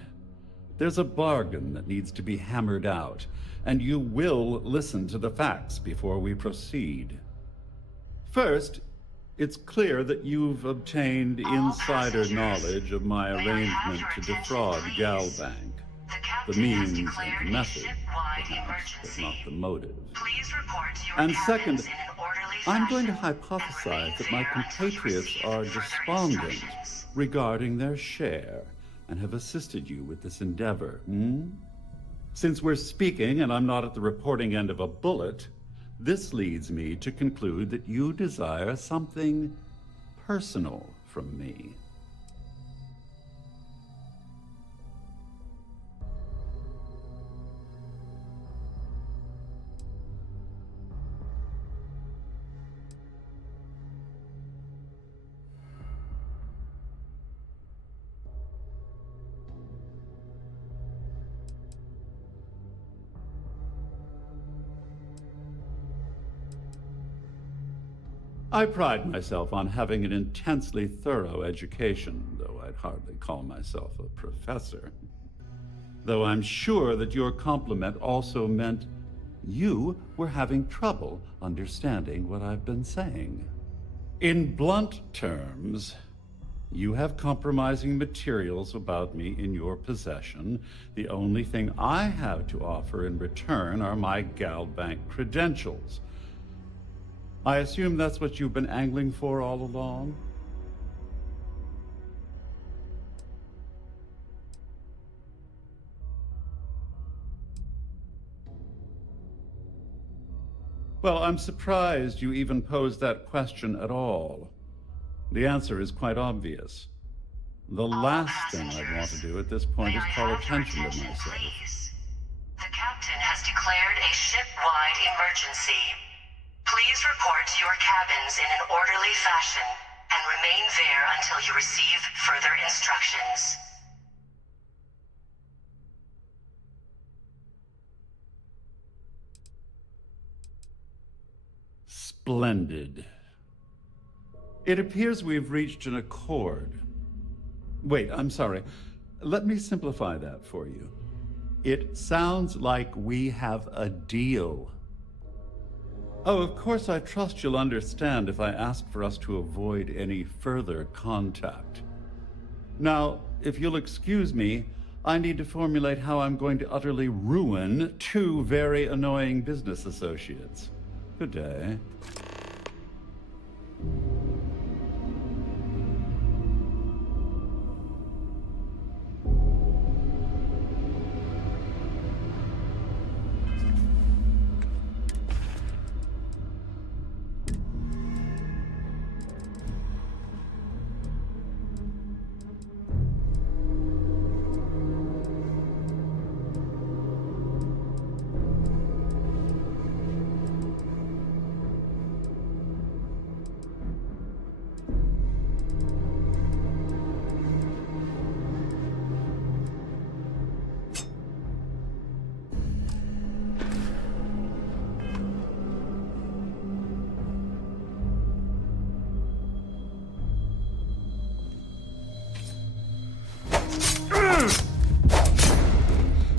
There's a bargain that needs to be hammered out, and you will listen to the facts before we proceed. First, it's clear that you've obtained insider knowledge of my arrangement to defraud Galbank. The means and the method, perhaps, but not the motive. And second, I'm going to hypothesize that my compatriots are despondent regarding their share and have assisted you with this endeavor, Since we're speaking and I'm not at the reporting end of a bullet, this leads me to conclude that you desire something personal from me. I pride myself on having an intensely thorough education, though I'd hardly call myself a professor. Though I'm sure that your compliment also meant you were having trouble understanding what I've been saying. In blunt terms, you have compromising materials about me in your possession. The only thing I have to offer in return are my Galbank credentials. I assume that's what you've been angling for all along? Well, I'm surprised you even posed that question at all. The answer is quite obvious. The last thing I'd want to do at this point is call attention to myself. The captain has declared a ship-wide emergency. Please report to your cabins in an orderly fashion and remain there until you receive further instructions. Splendid. It appears we've reached an accord. Wait, I'm sorry. Let me simplify that for you. It sounds like we have a deal. Oh, of course, I trust you'll understand if I ask for us to avoid any further contact. Now, if you'll excuse me, I need to formulate how I'm going to utterly ruin two very annoying business associates. Good day.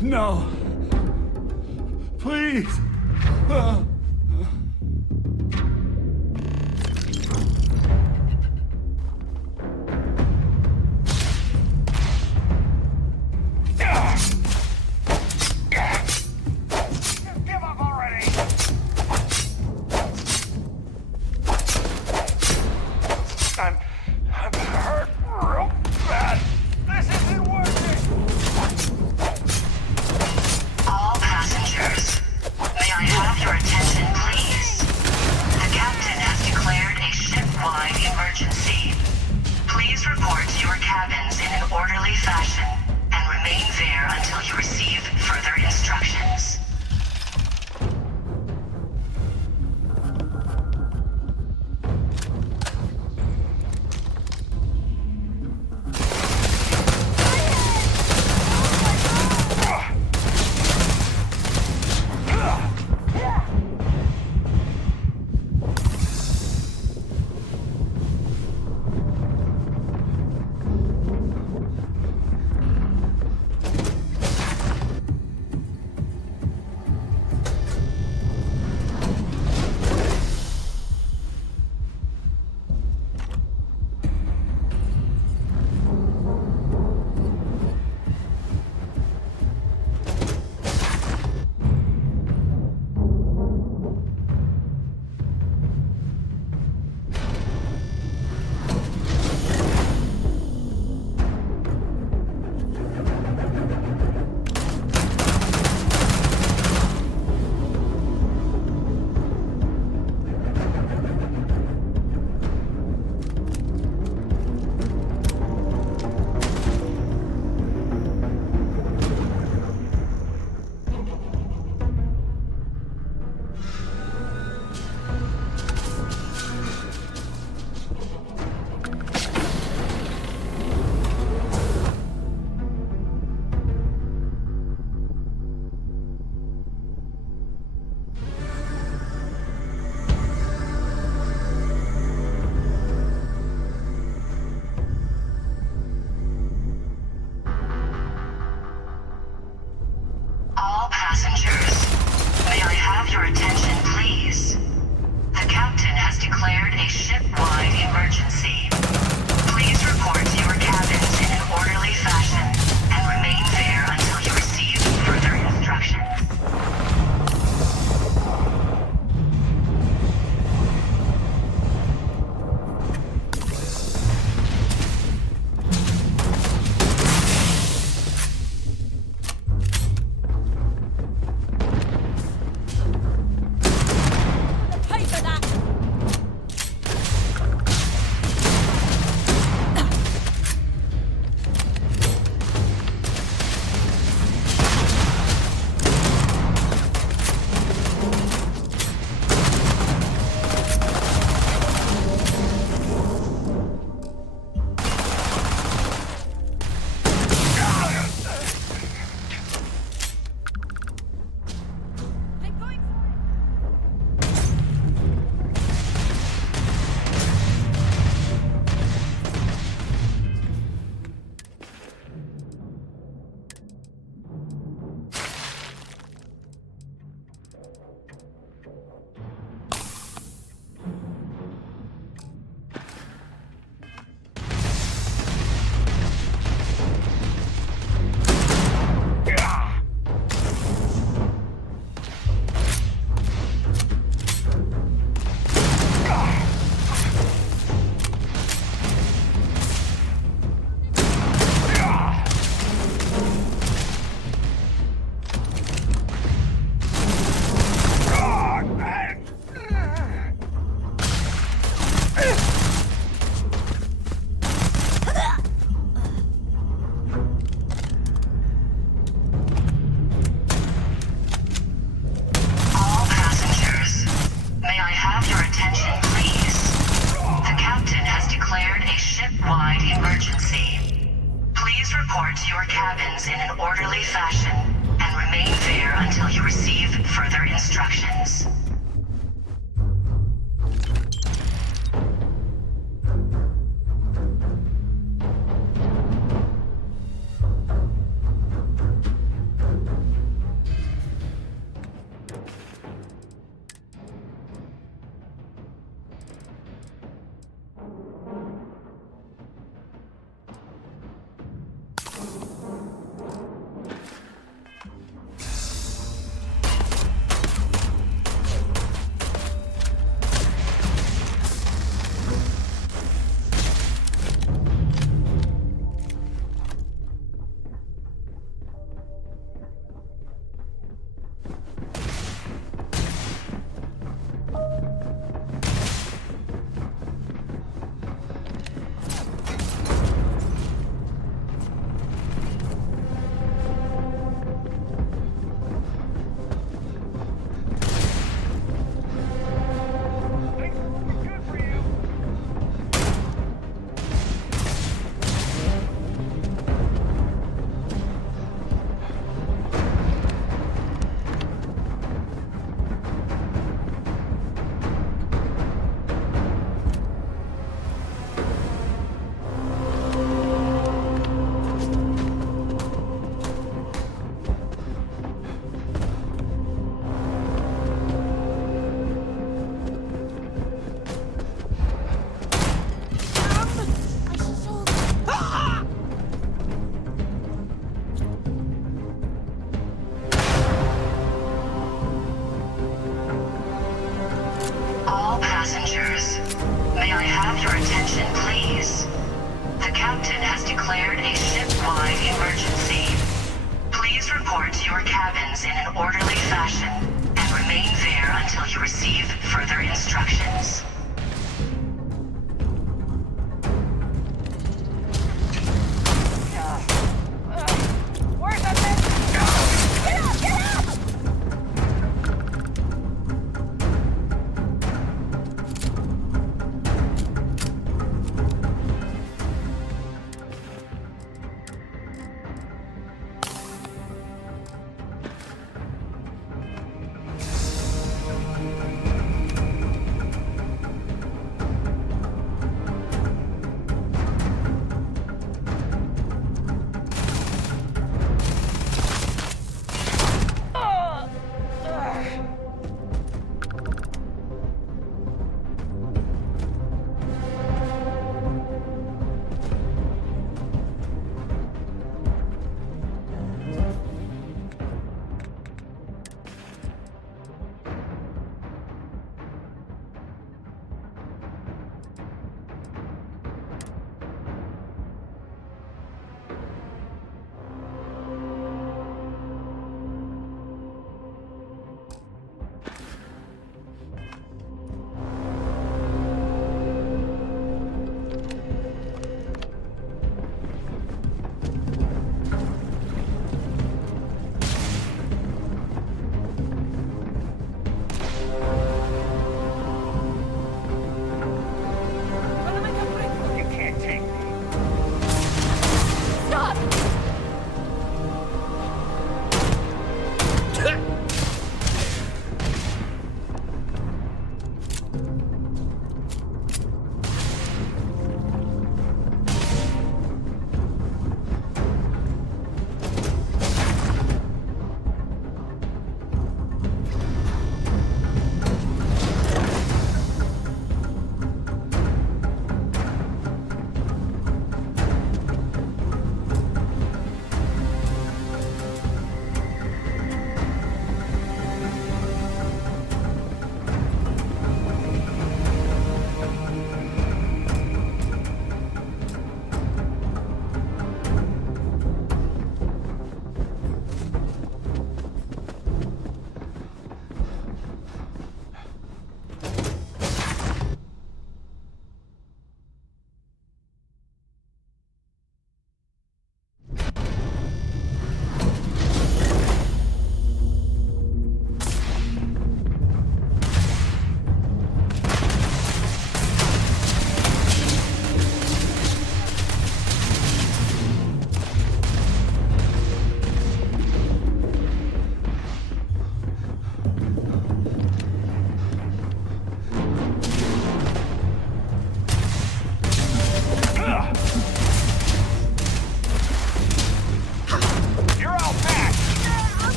No! Please! Give up already! I'm hurt real bad. This isn't working! All passengers, may I have your attention? you receive further instructions. All passengers, may I have your attention, please? The captain has declared a ship-wide emergency. Please report to your cabins in an orderly fashion and remain there until you receive further instructions.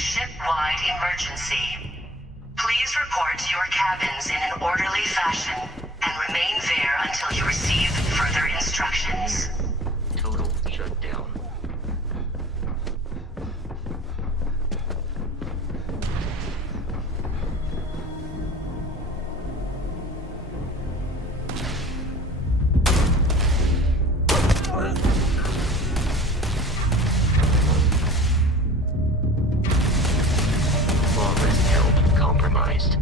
ship-wide emergency. Please report to your cabins in an orderly fashion and remain there until you receive further instructions. Total shutdown. Progress held compromised.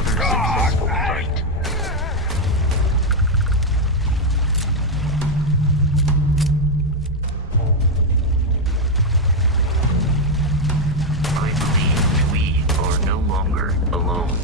Another successful fight. I believe we are no longer alone.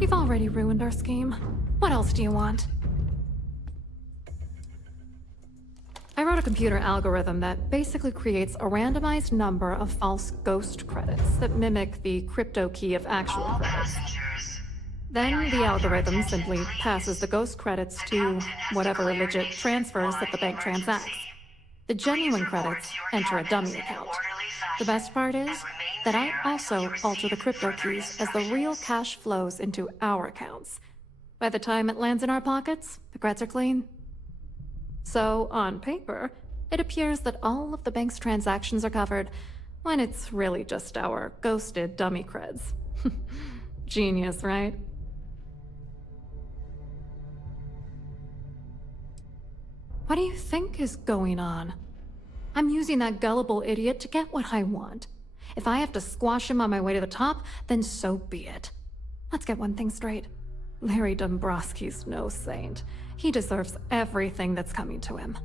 You've already ruined our scheme. What else do you want? I wrote a computer algorithm that basically creates a randomized number of false ghost credits that mimic the crypto key of actual credits. Then the algorithm simply passes the ghost credits to whatever legit transfers that the bank transacts. The genuine credits enter a dummy account. The best part is that I also alter the crypto keys as the real cash flows into our accounts. By the time it lands in our pockets, the creds are clean. So, on paper, it appears that all of the bank's transactions are covered, when it's really just our ghosted dummy creds. Genius, right? What do you think is going on? I'm using that gullible idiot to get what I want. If I have to squash him on my way to the top, then so be it. Let's get one thing straight. Larry Dombrowski's no saint. He deserves everything that's coming to him.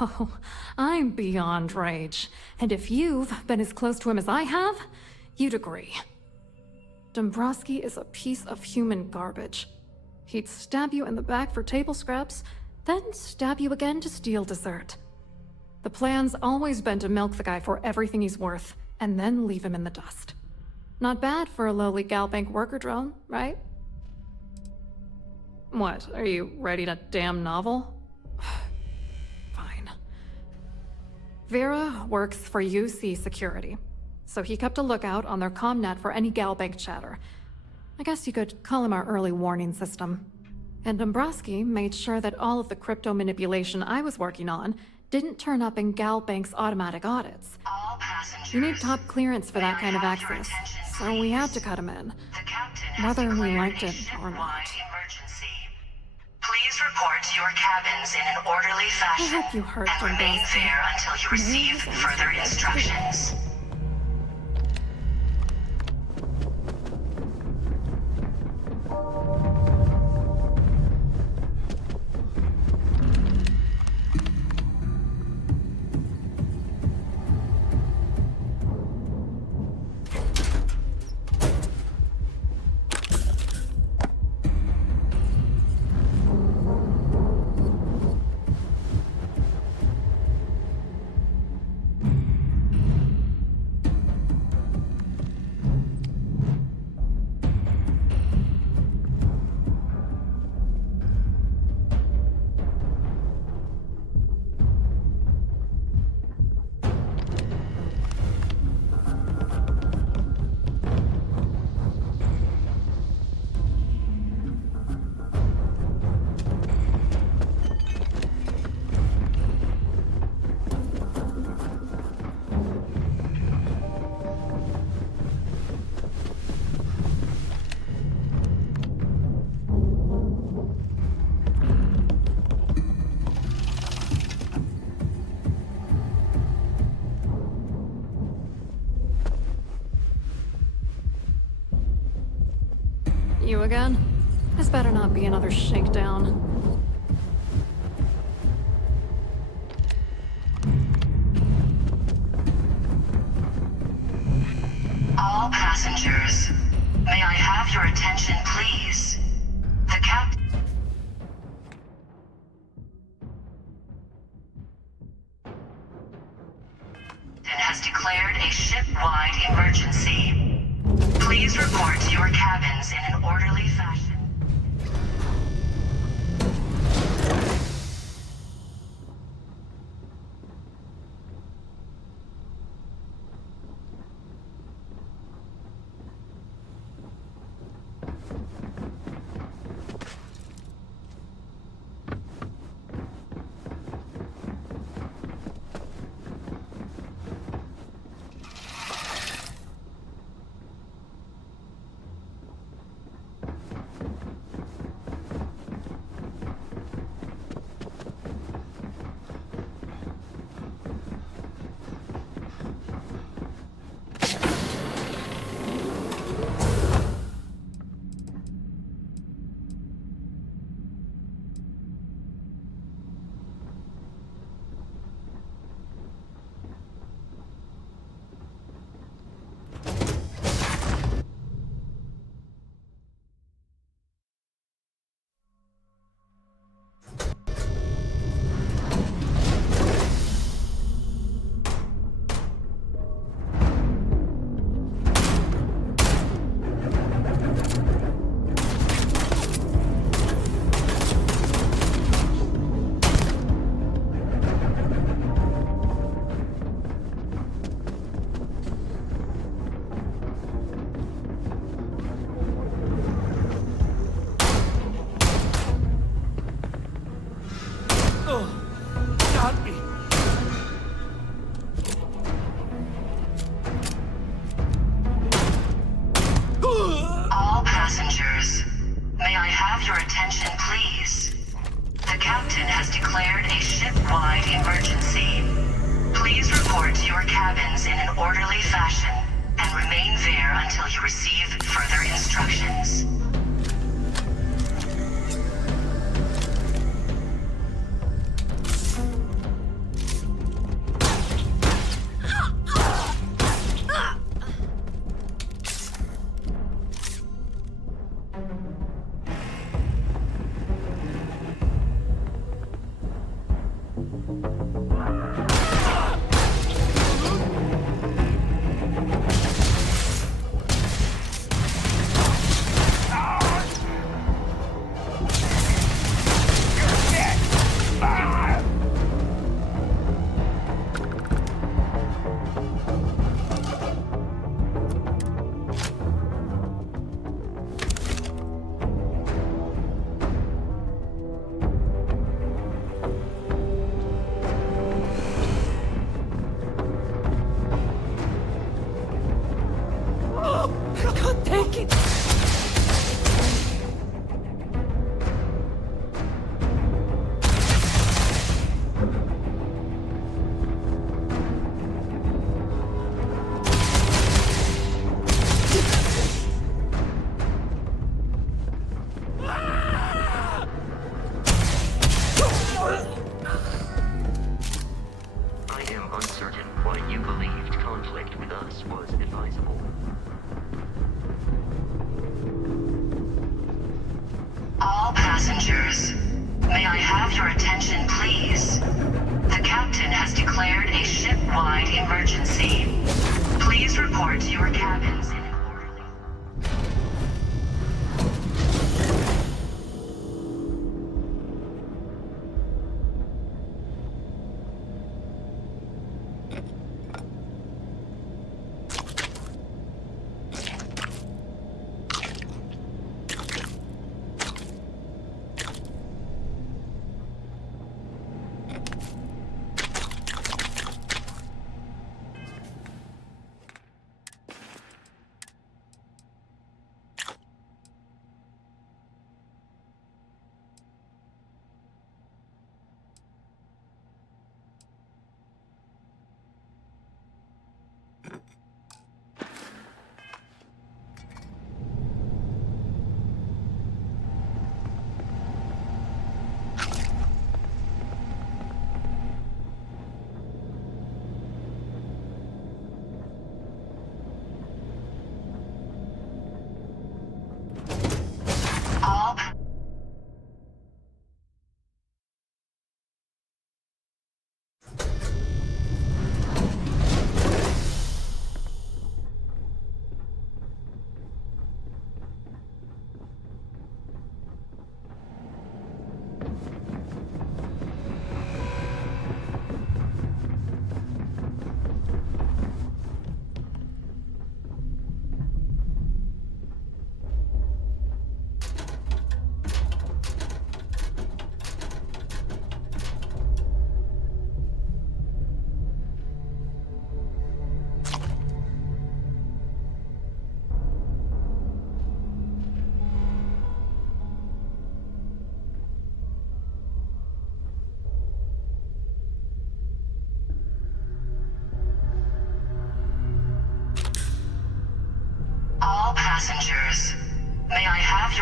Oh, I'm beyond rage. And if you've been as close to him as I have, you'd agree. Dombrowski is a piece of human garbage. He'd stab you in the back for table scraps, then stab you again to steal dessert. The plan's always been to milk the guy for everything he's worth, and then leave him in the dust. Not bad for a lowly Galbank worker drone, right? What, are you writing a damn novel? Fine. Vera works for UC Security, so he kept a lookout on their comnet for any Galbank chatter. I guess you could call him our early warning system. And Dombrowski made sure that all of the crypto manipulation I was working on didn't turn up in Galbank's automatic audits. You need top clearance for that kind of access, so we had to cut him in, whether we liked it or not. Please report to your cabins in an orderly fashion I hope you heard and remain Dombrowski. there until you receive further instructions. You again? This better not be another shakedown. All passengers, may I have your attention, please? The captain has declared a ship-wide emergency. Please report to your cabins in an orderly fashion. All passengers, may I have your attention, please? The captain has declared a ship-wide emergency. Please report to your cabins in an orderly fashion and remain there until you receive further instructions. All passengers, may I have your attention, please? The captain has declared a ship-wide emergency. Please report to your cabins in an orderly...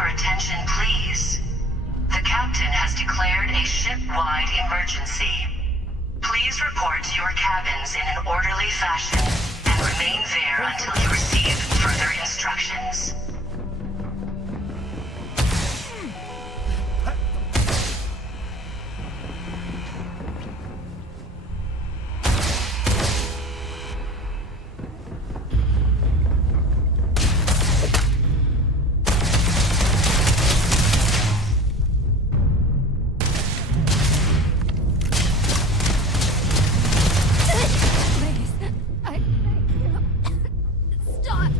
your attention, please? The captain has declared a ship-wide emergency. Please report to your cabins in an orderly fashion and remain there until you receive further instructions. Stop!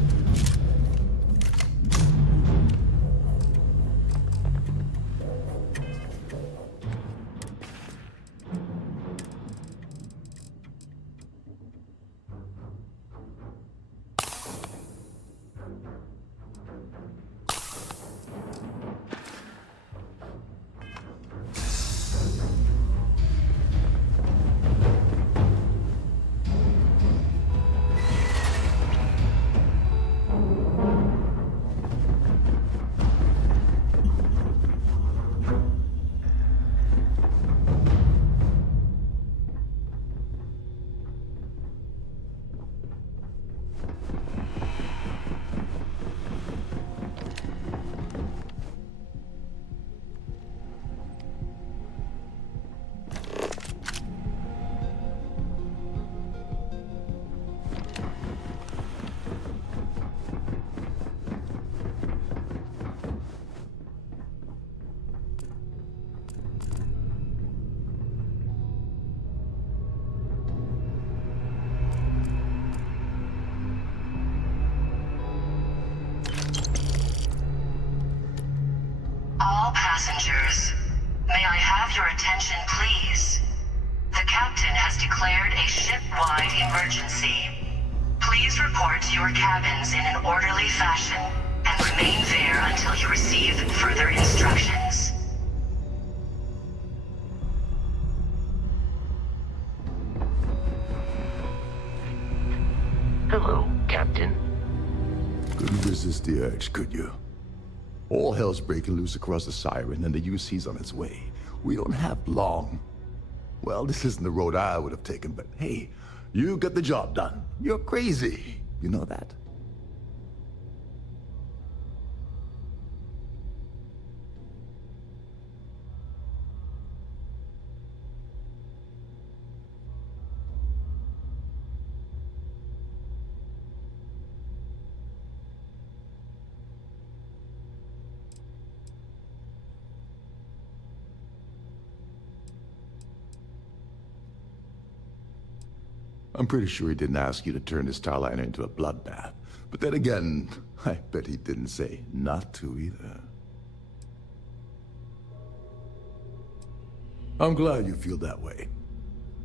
All passengers, may I have your attention, please? The captain has declared a ship-wide emergency. Please report to your cabins in an orderly fashion and remain there until you receive further instructions. Hello, Captain. Couldn't resist the urge, could you? All hell's breaking loose across the Siren, and the UC's on its way. We don't have long. Well, this isn't the road I would have taken, but hey, you got the job done. You're crazy. You know that? I'm pretty sure he didn't ask you to turn the Starliner into a bloodbath. But then again, I bet he didn't say not to either. I'm glad you feel that way.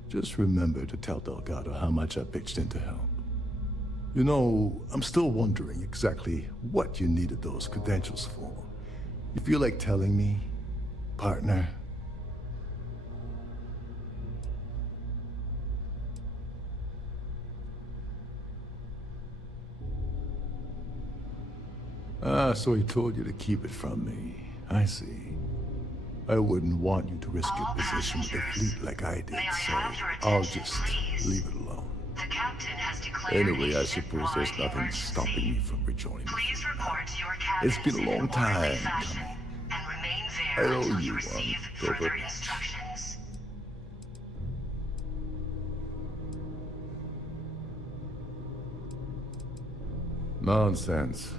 Just remember to tell Delgado how much I pitched in to help. You know, I'm still wondering exactly what you needed those credentials for. You feel like telling me, partner? Ah, so he told you to keep it from me. I see. I wouldn't want you to risk your position with the fleet like I did, so I'll just leave it alone. Anyway, I suppose there's nothing stopping me from rejoining you. It's been a long time coming. I owe you one, Gilbert. Nonsense.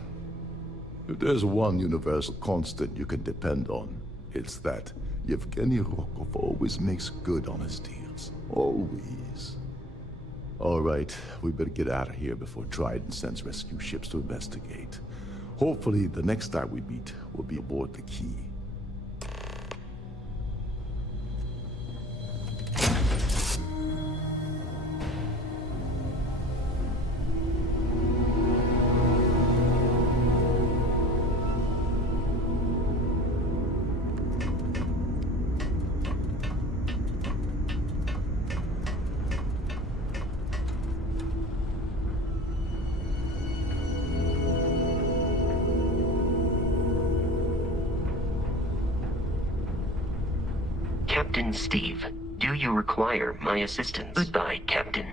If there's one universal constant you can depend on, it's that Yevgeny Rokov always makes good on his deals. Always. All right, we better get out of here before Trident sends rescue ships to investigate. Hopefully, the next time we meet, we'll be aboard the Key. Captain Steve. Do you require my assistance? Goodbye, Captain.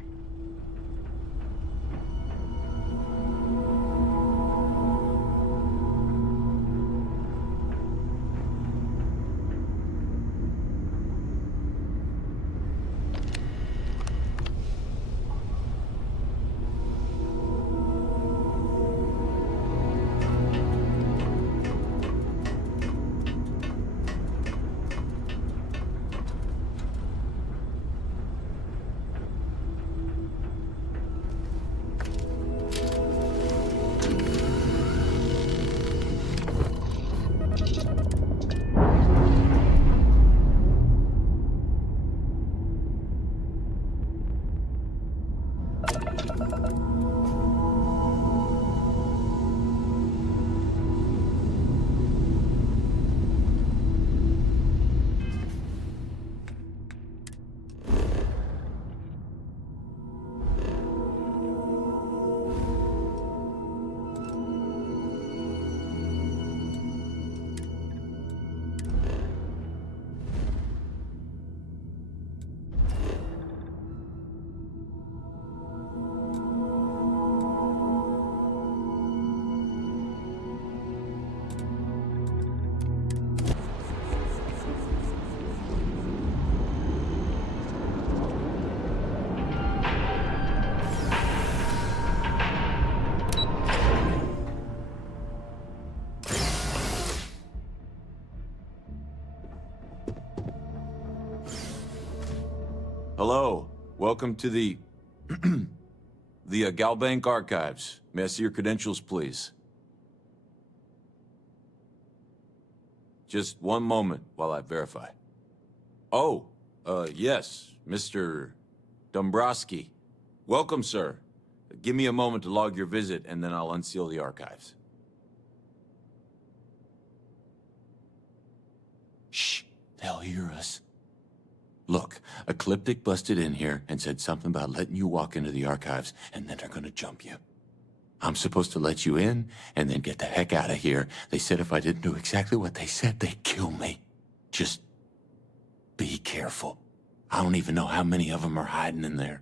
Hello. Welcome to the... the Galbank Archives. May I see your credentials, please? Just one moment while I verify. Oh, yes, Mr. Dombrowski. Welcome, sir. Give me a moment to log your visit, and then I'll unseal the archives. Shh, they'll hear us. Look, Ecliptic busted in here and said something about letting you walk into the archives, and then they're gonna jump you. I'm supposed to let you in, and then get the heck out of here. They said if I didn't do exactly what they said, they'd kill me. Just be careful. I don't even know how many of them are hiding in there.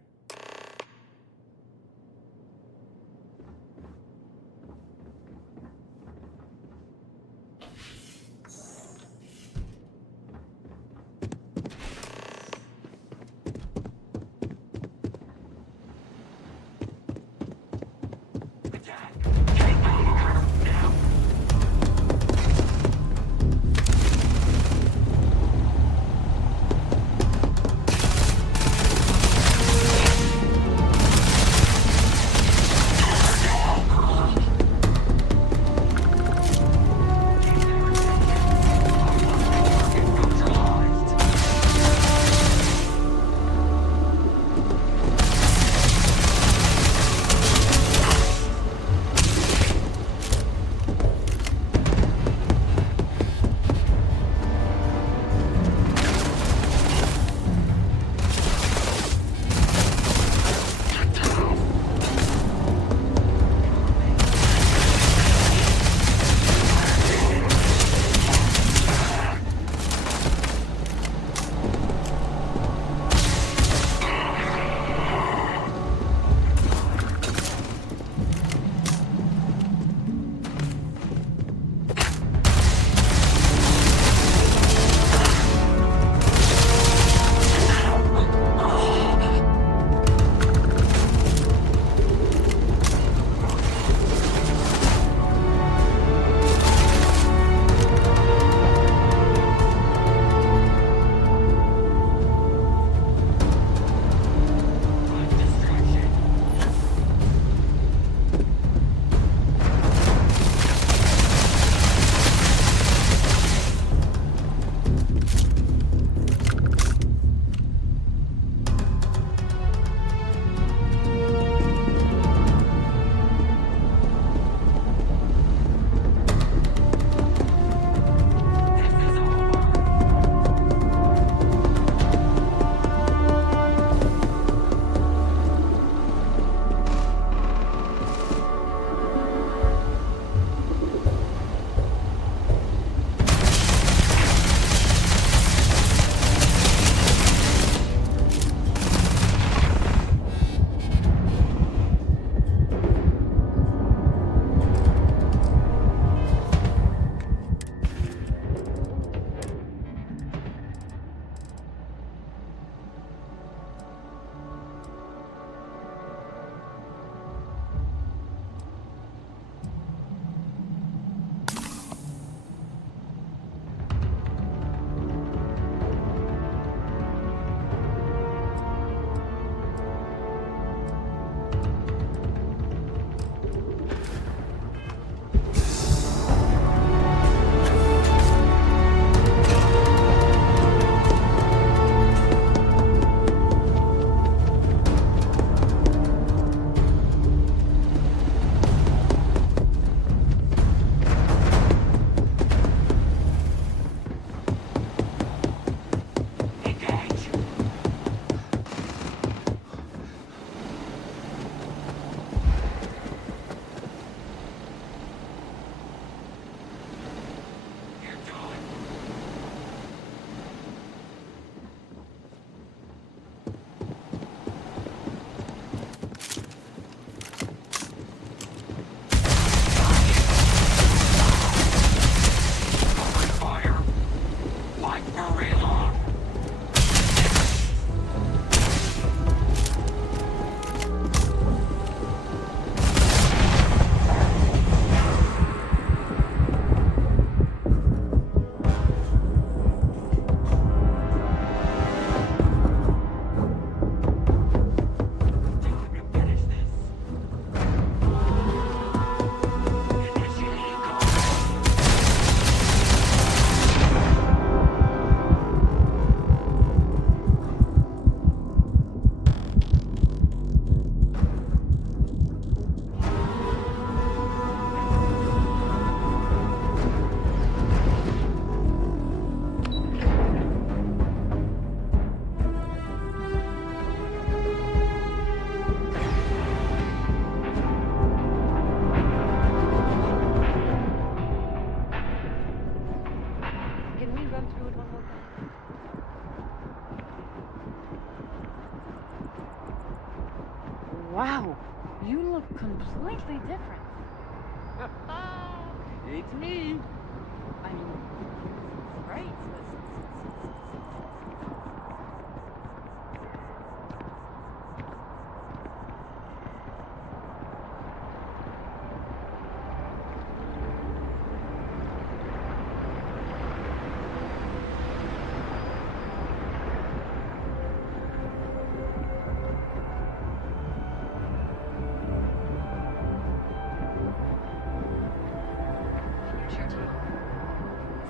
Wow, you look completely different. It's me. I mean, it's great.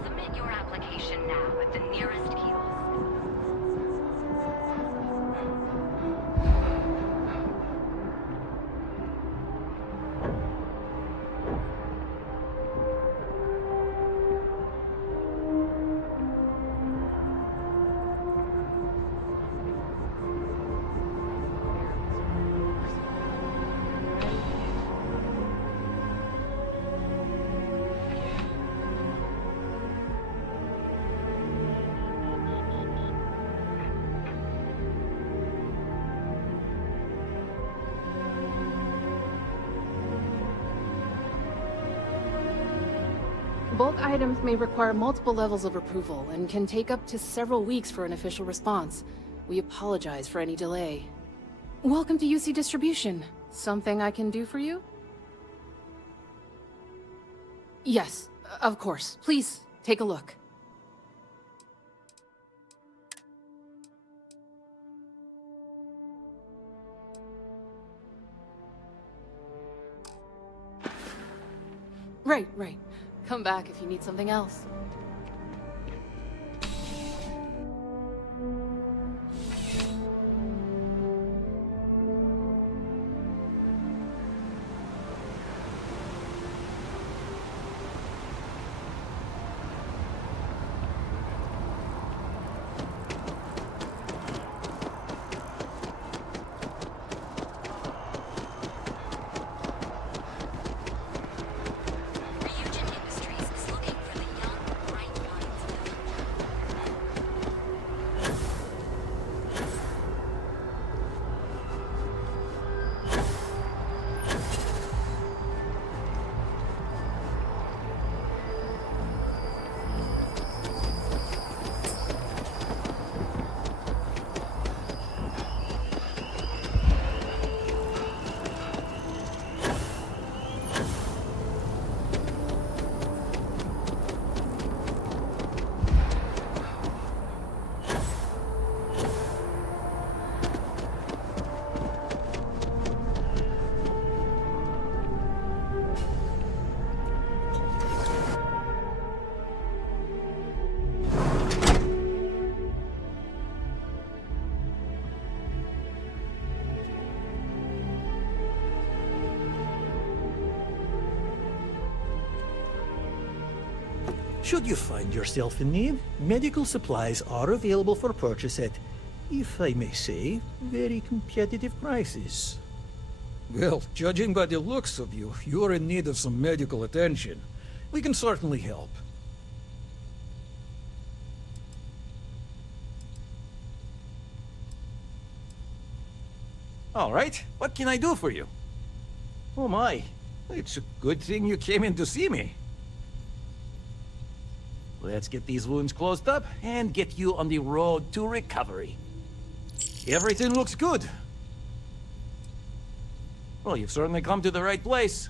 Submit your application now at the nearest kiosk. Bulk items may require multiple levels of approval and can take up to several weeks for an official response. We apologize for any delay. Welcome to UC Distribution. Something I can do for you? Yes, of course. Please, take a look. Right. Come back if you need something else. Should you find yourself in need, medical supplies are available for purchase at, if I may say, very competitive prices. Well, judging by the looks of you, you're in need of some medical attention. We can certainly help. All right, what can I do for you? Oh my, it's a good thing you came in to see me. Let's get these wounds closed up and get you on the road to recovery. Everything looks good. Well, you've certainly come to the right place.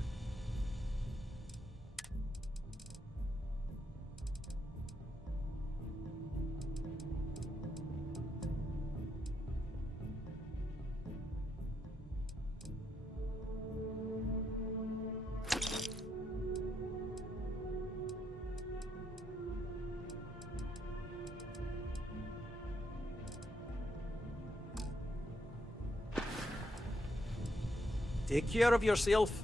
Take care of yourself.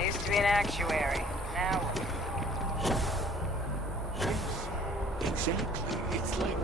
I used to be an actuary. Now Exactly. It's like...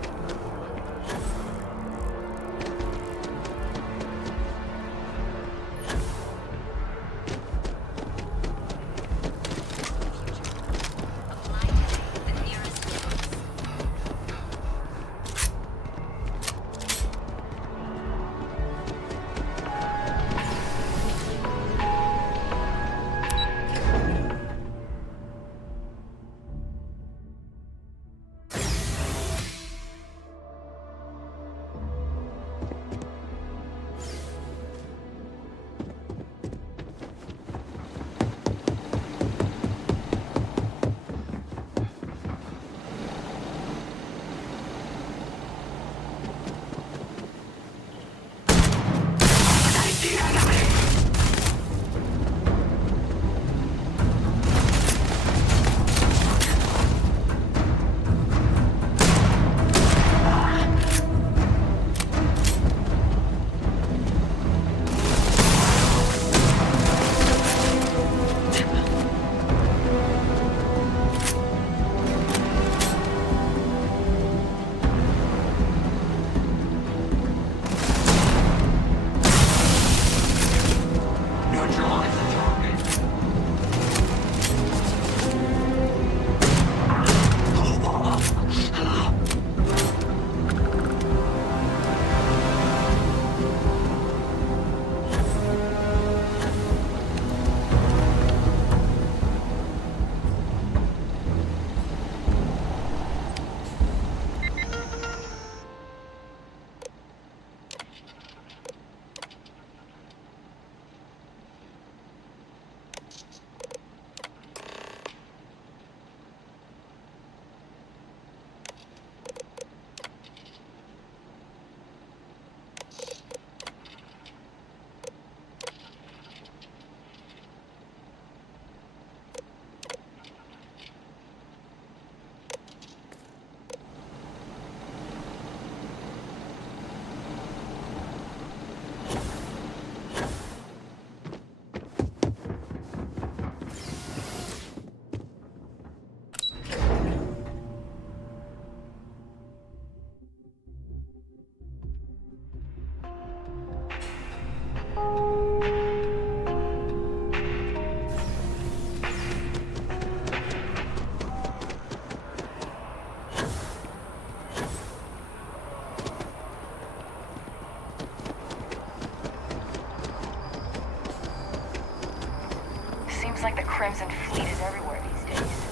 like the Crimson Fleet is everywhere these days.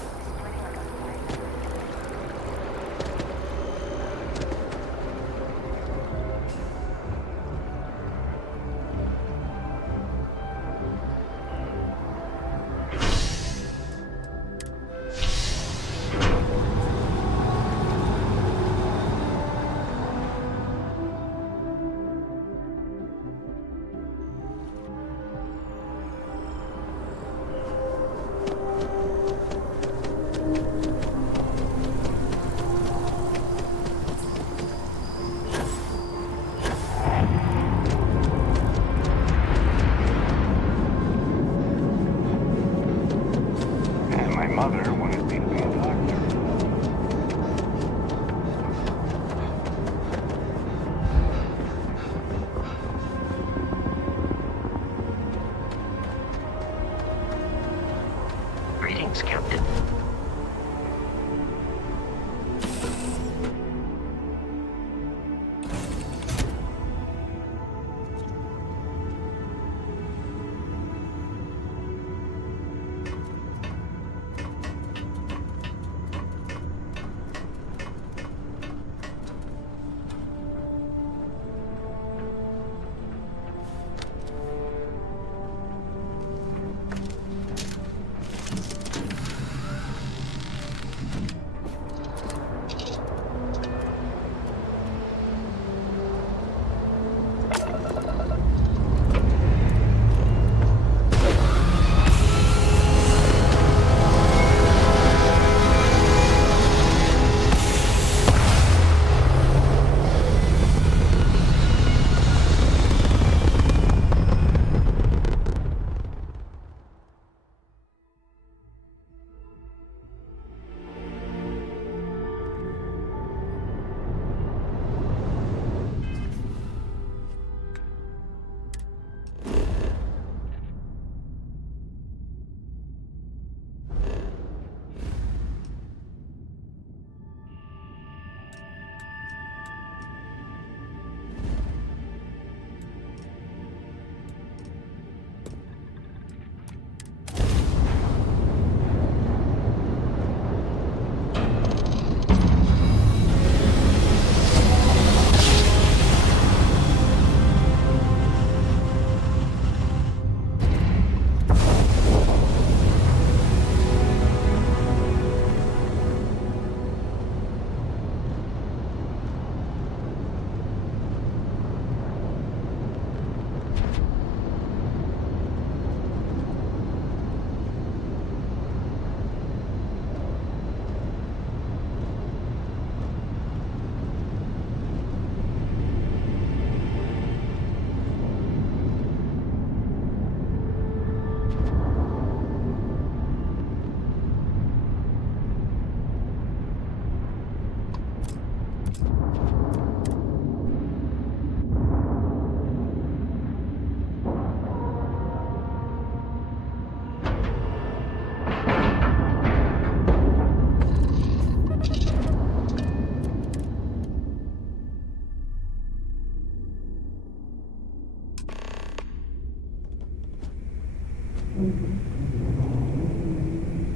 Mother wanted me to be a doctor. Greetings, Captain.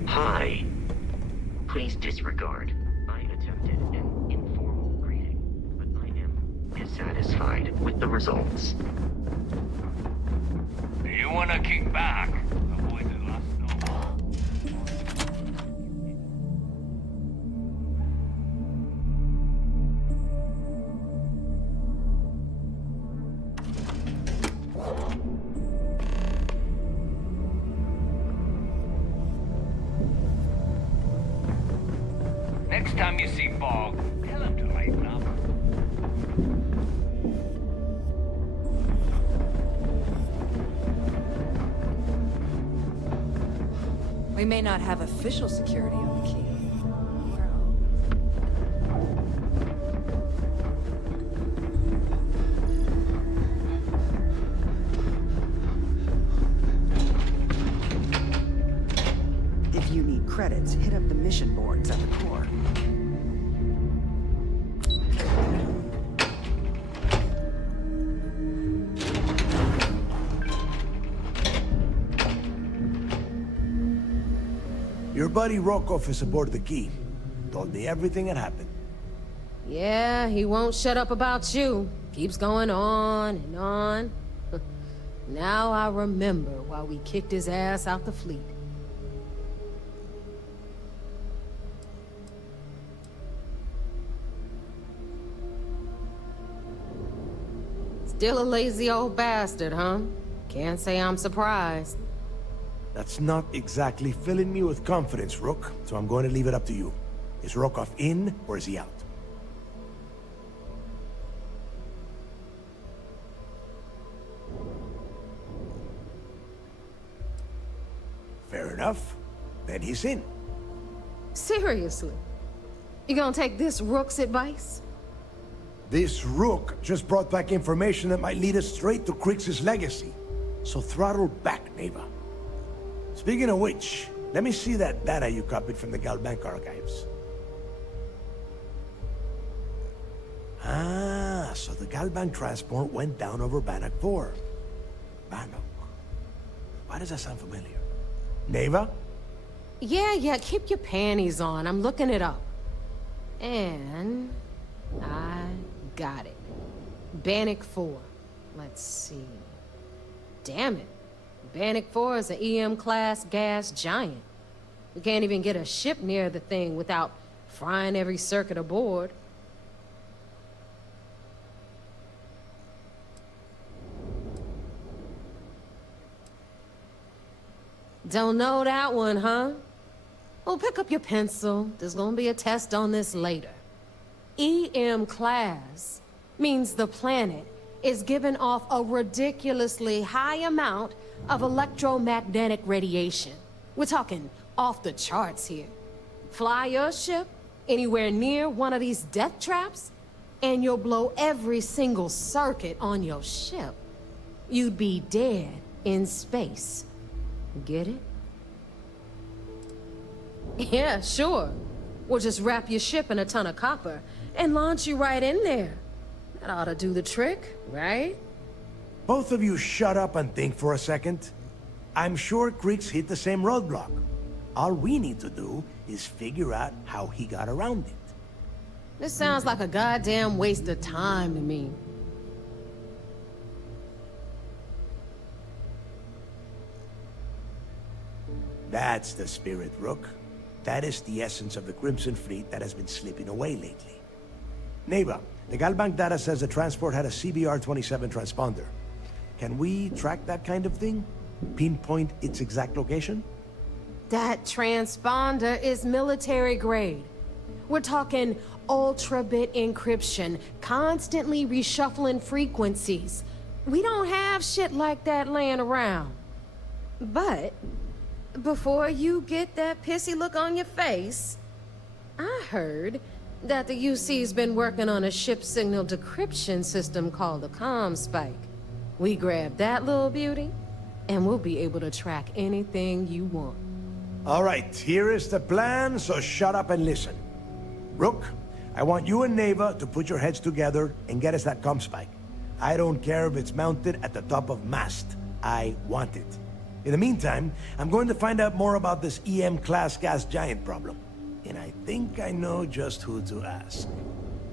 Hi. Please disregard. I attempted an informal greeting, but I am dissatisfied with the results. You wanna kick back? Avoid the last note. Next time you see Bog, tell him to lighten up. We may not have official security on the key. If you need credits, hit up the mission boards at the core. Your buddy Rokov is aboard the Key. Told me everything that happened. Yeah, he won't shut up about you. Keeps going on and on. Now I remember why we kicked his ass out the fleet. Still a lazy old bastard, huh? Can't say I'm surprised. That's not exactly filling me with confidence, Rook, so I'm going to leave it up to you. Is Rokov in, or is he out? Fair enough. Then he's in. Seriously? You gonna take this Rook's advice? This Rook just brought back information that might lead us straight to Krix's legacy. So throttle back, Neva. Speaking of which, let me see that data you copied from the Galbank archives. Ah, so the Galbank transport went down over Bannock 4. Bannock. Why does that sound familiar? Neva? Yeah, keep your panties on. I'm looking it up. And... I got it. Bannock 4. Let's see. Damn it. Bannock 4 is an EM-class gas giant. We can't even get a ship near the thing without frying every circuit aboard. Don't know that one, huh? Well, pick up your pencil. There's gonna be a test on this later. EM-class means the planet is giving off a ridiculously high amount of electromagnetic radiation. We're talking off the charts here. Fly your ship anywhere near one of these death traps, and you'll blow every single circuit on your ship. You'd be dead in space. Get it? Yeah, sure. We'll just wrap your ship in a ton of copper and launch you right in there. That ought to do the trick, right? Both of you shut up and think for a second. I'm sure Krix hit the same roadblock. All we need to do is figure out how he got around it. This sounds like a goddamn waste of time to me. That's the spirit, Rook. That is the essence of the Crimson Fleet that has been slipping away lately. Neva, the Galbank data says the transport had a CBR-27 transponder. Can we track that kind of thing? Pinpoint its exact location? That transponder is military grade. We're talking ultra-bit encryption, constantly reshuffling frequencies. We don't have shit like that laying around. But before you get that pissy look on your face, I heard that the UC's been working on a ship signal decryption system called the ComSpike. We grab that little beauty, and we'll be able to track anything you want. All right, here is the plan, so shut up and listen. Rook, I want you and Neva to put your heads together and get us that ComSpike. I don't care if it's mounted at the top of mast. I want it. In the meantime, I'm going to find out more about this EM-class gas giant problem. And I think I know just who to ask.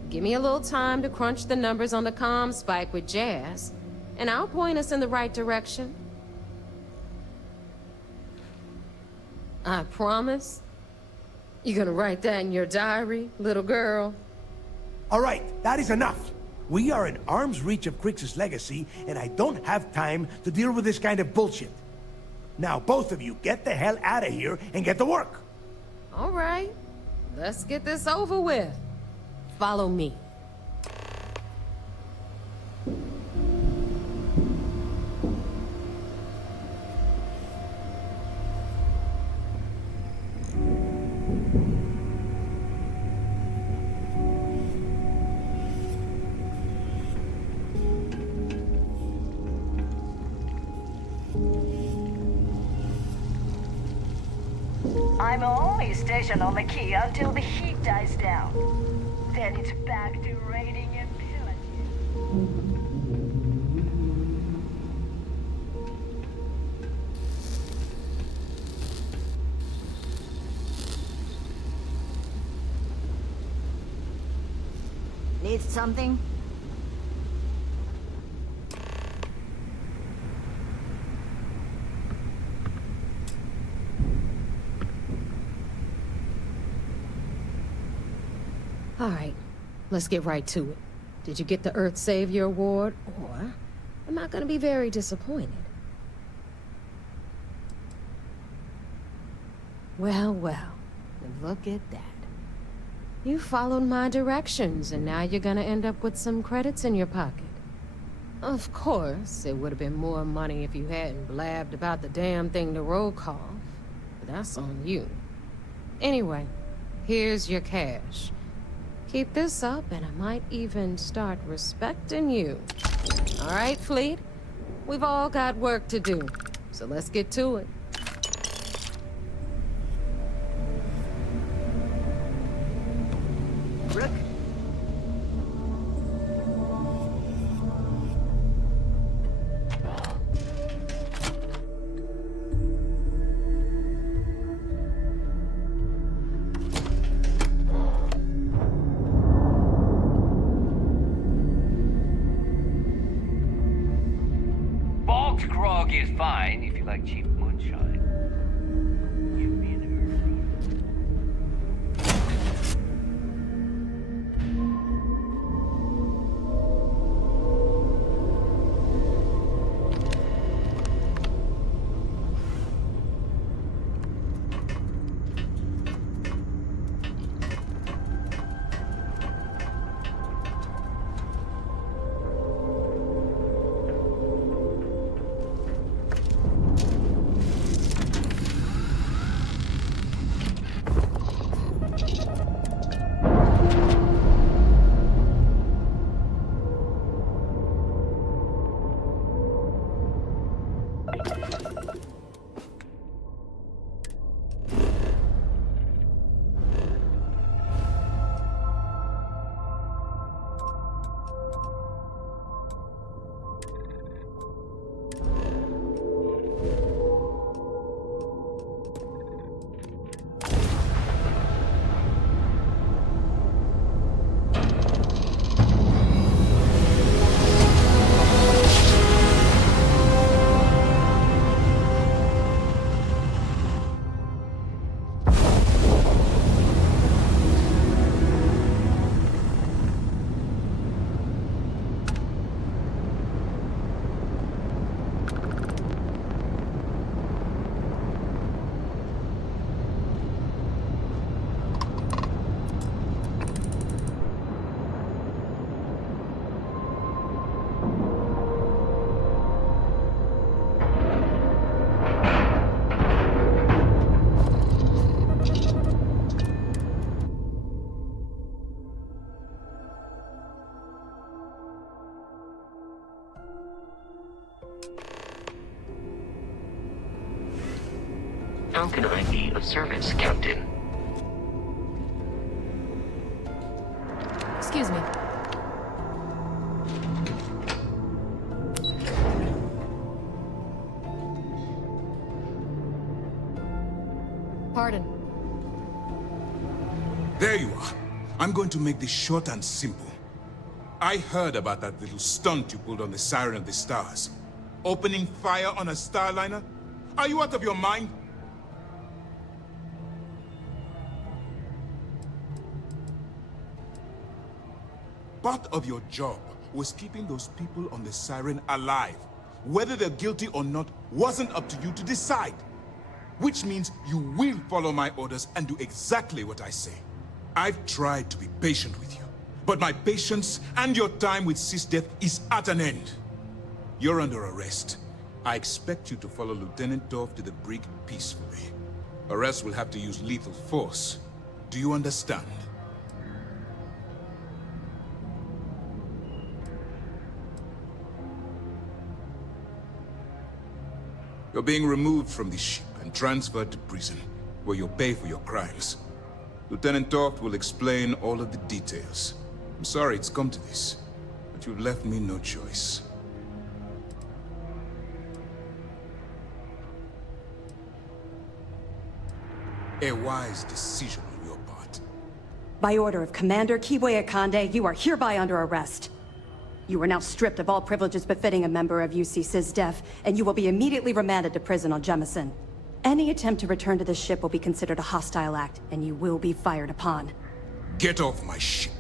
Give me a little time to crunch the numbers on the ComSpike with Jazz, and I'll point us in the right direction. I promise. You gonna write that in your diary, little girl? All right, that is enough. We are in arm's reach of Krix's legacy, and I don't have time to deal with this kind of bullshit. Now, both of you, get the hell out of here and get to work. All right, let's get this over with. Follow me. I'm only stationed on the key until the heat dies down. Then it's back to raiding and pillaging. Need something? All right, let's get right to it. Did you get the Earth Savior Award, or am I gonna be very disappointed? Well, well, look at that. You followed my directions, and now you're gonna end up with some credits in your pocket. Of course, it would have been more money if you hadn't blabbed about the damn thing to roll call, but that's on you. Anyway, here's your cash. Keep this up, and I might even start respecting you. All right, Fleet? We've all got work to do, so let's get to it. Rook? Box grog is fine if you like cheap moonshine. Give me an How can I be of service, Captain? Excuse me. Pardon. There you are. I'm going to make this short and simple. I heard about that little stunt you pulled on the Siren of the Stars. Opening fire on a Starliner? Are you out of your mind? Part of your job was keeping those people on the Siren alive. Whether they're guilty or not wasn't up to you to decide. Which means you will follow my orders and do exactly what I say. I've tried to be patient with you, but my patience and your time with Sis Death is at an end. You're under arrest. I expect you to follow Lieutenant Dorf to the brig peacefully. Or else we'll have to use lethal force. Do you understand? You're being removed from the ship and transferred to prison, where you'll pay for your crimes. Lieutenant Dorf will explain all of the details. I'm sorry it's come to this, but you've left me no choice. A wise decision on your part. By order of Commander Kiwe Akande, you are hereby under arrest. You are now stripped of all privileges befitting a member of UC SysDef, and you will be immediately remanded to prison on Jemison. Any attempt to return to the ship will be considered a hostile act, and you will be fired upon. Get off my ship.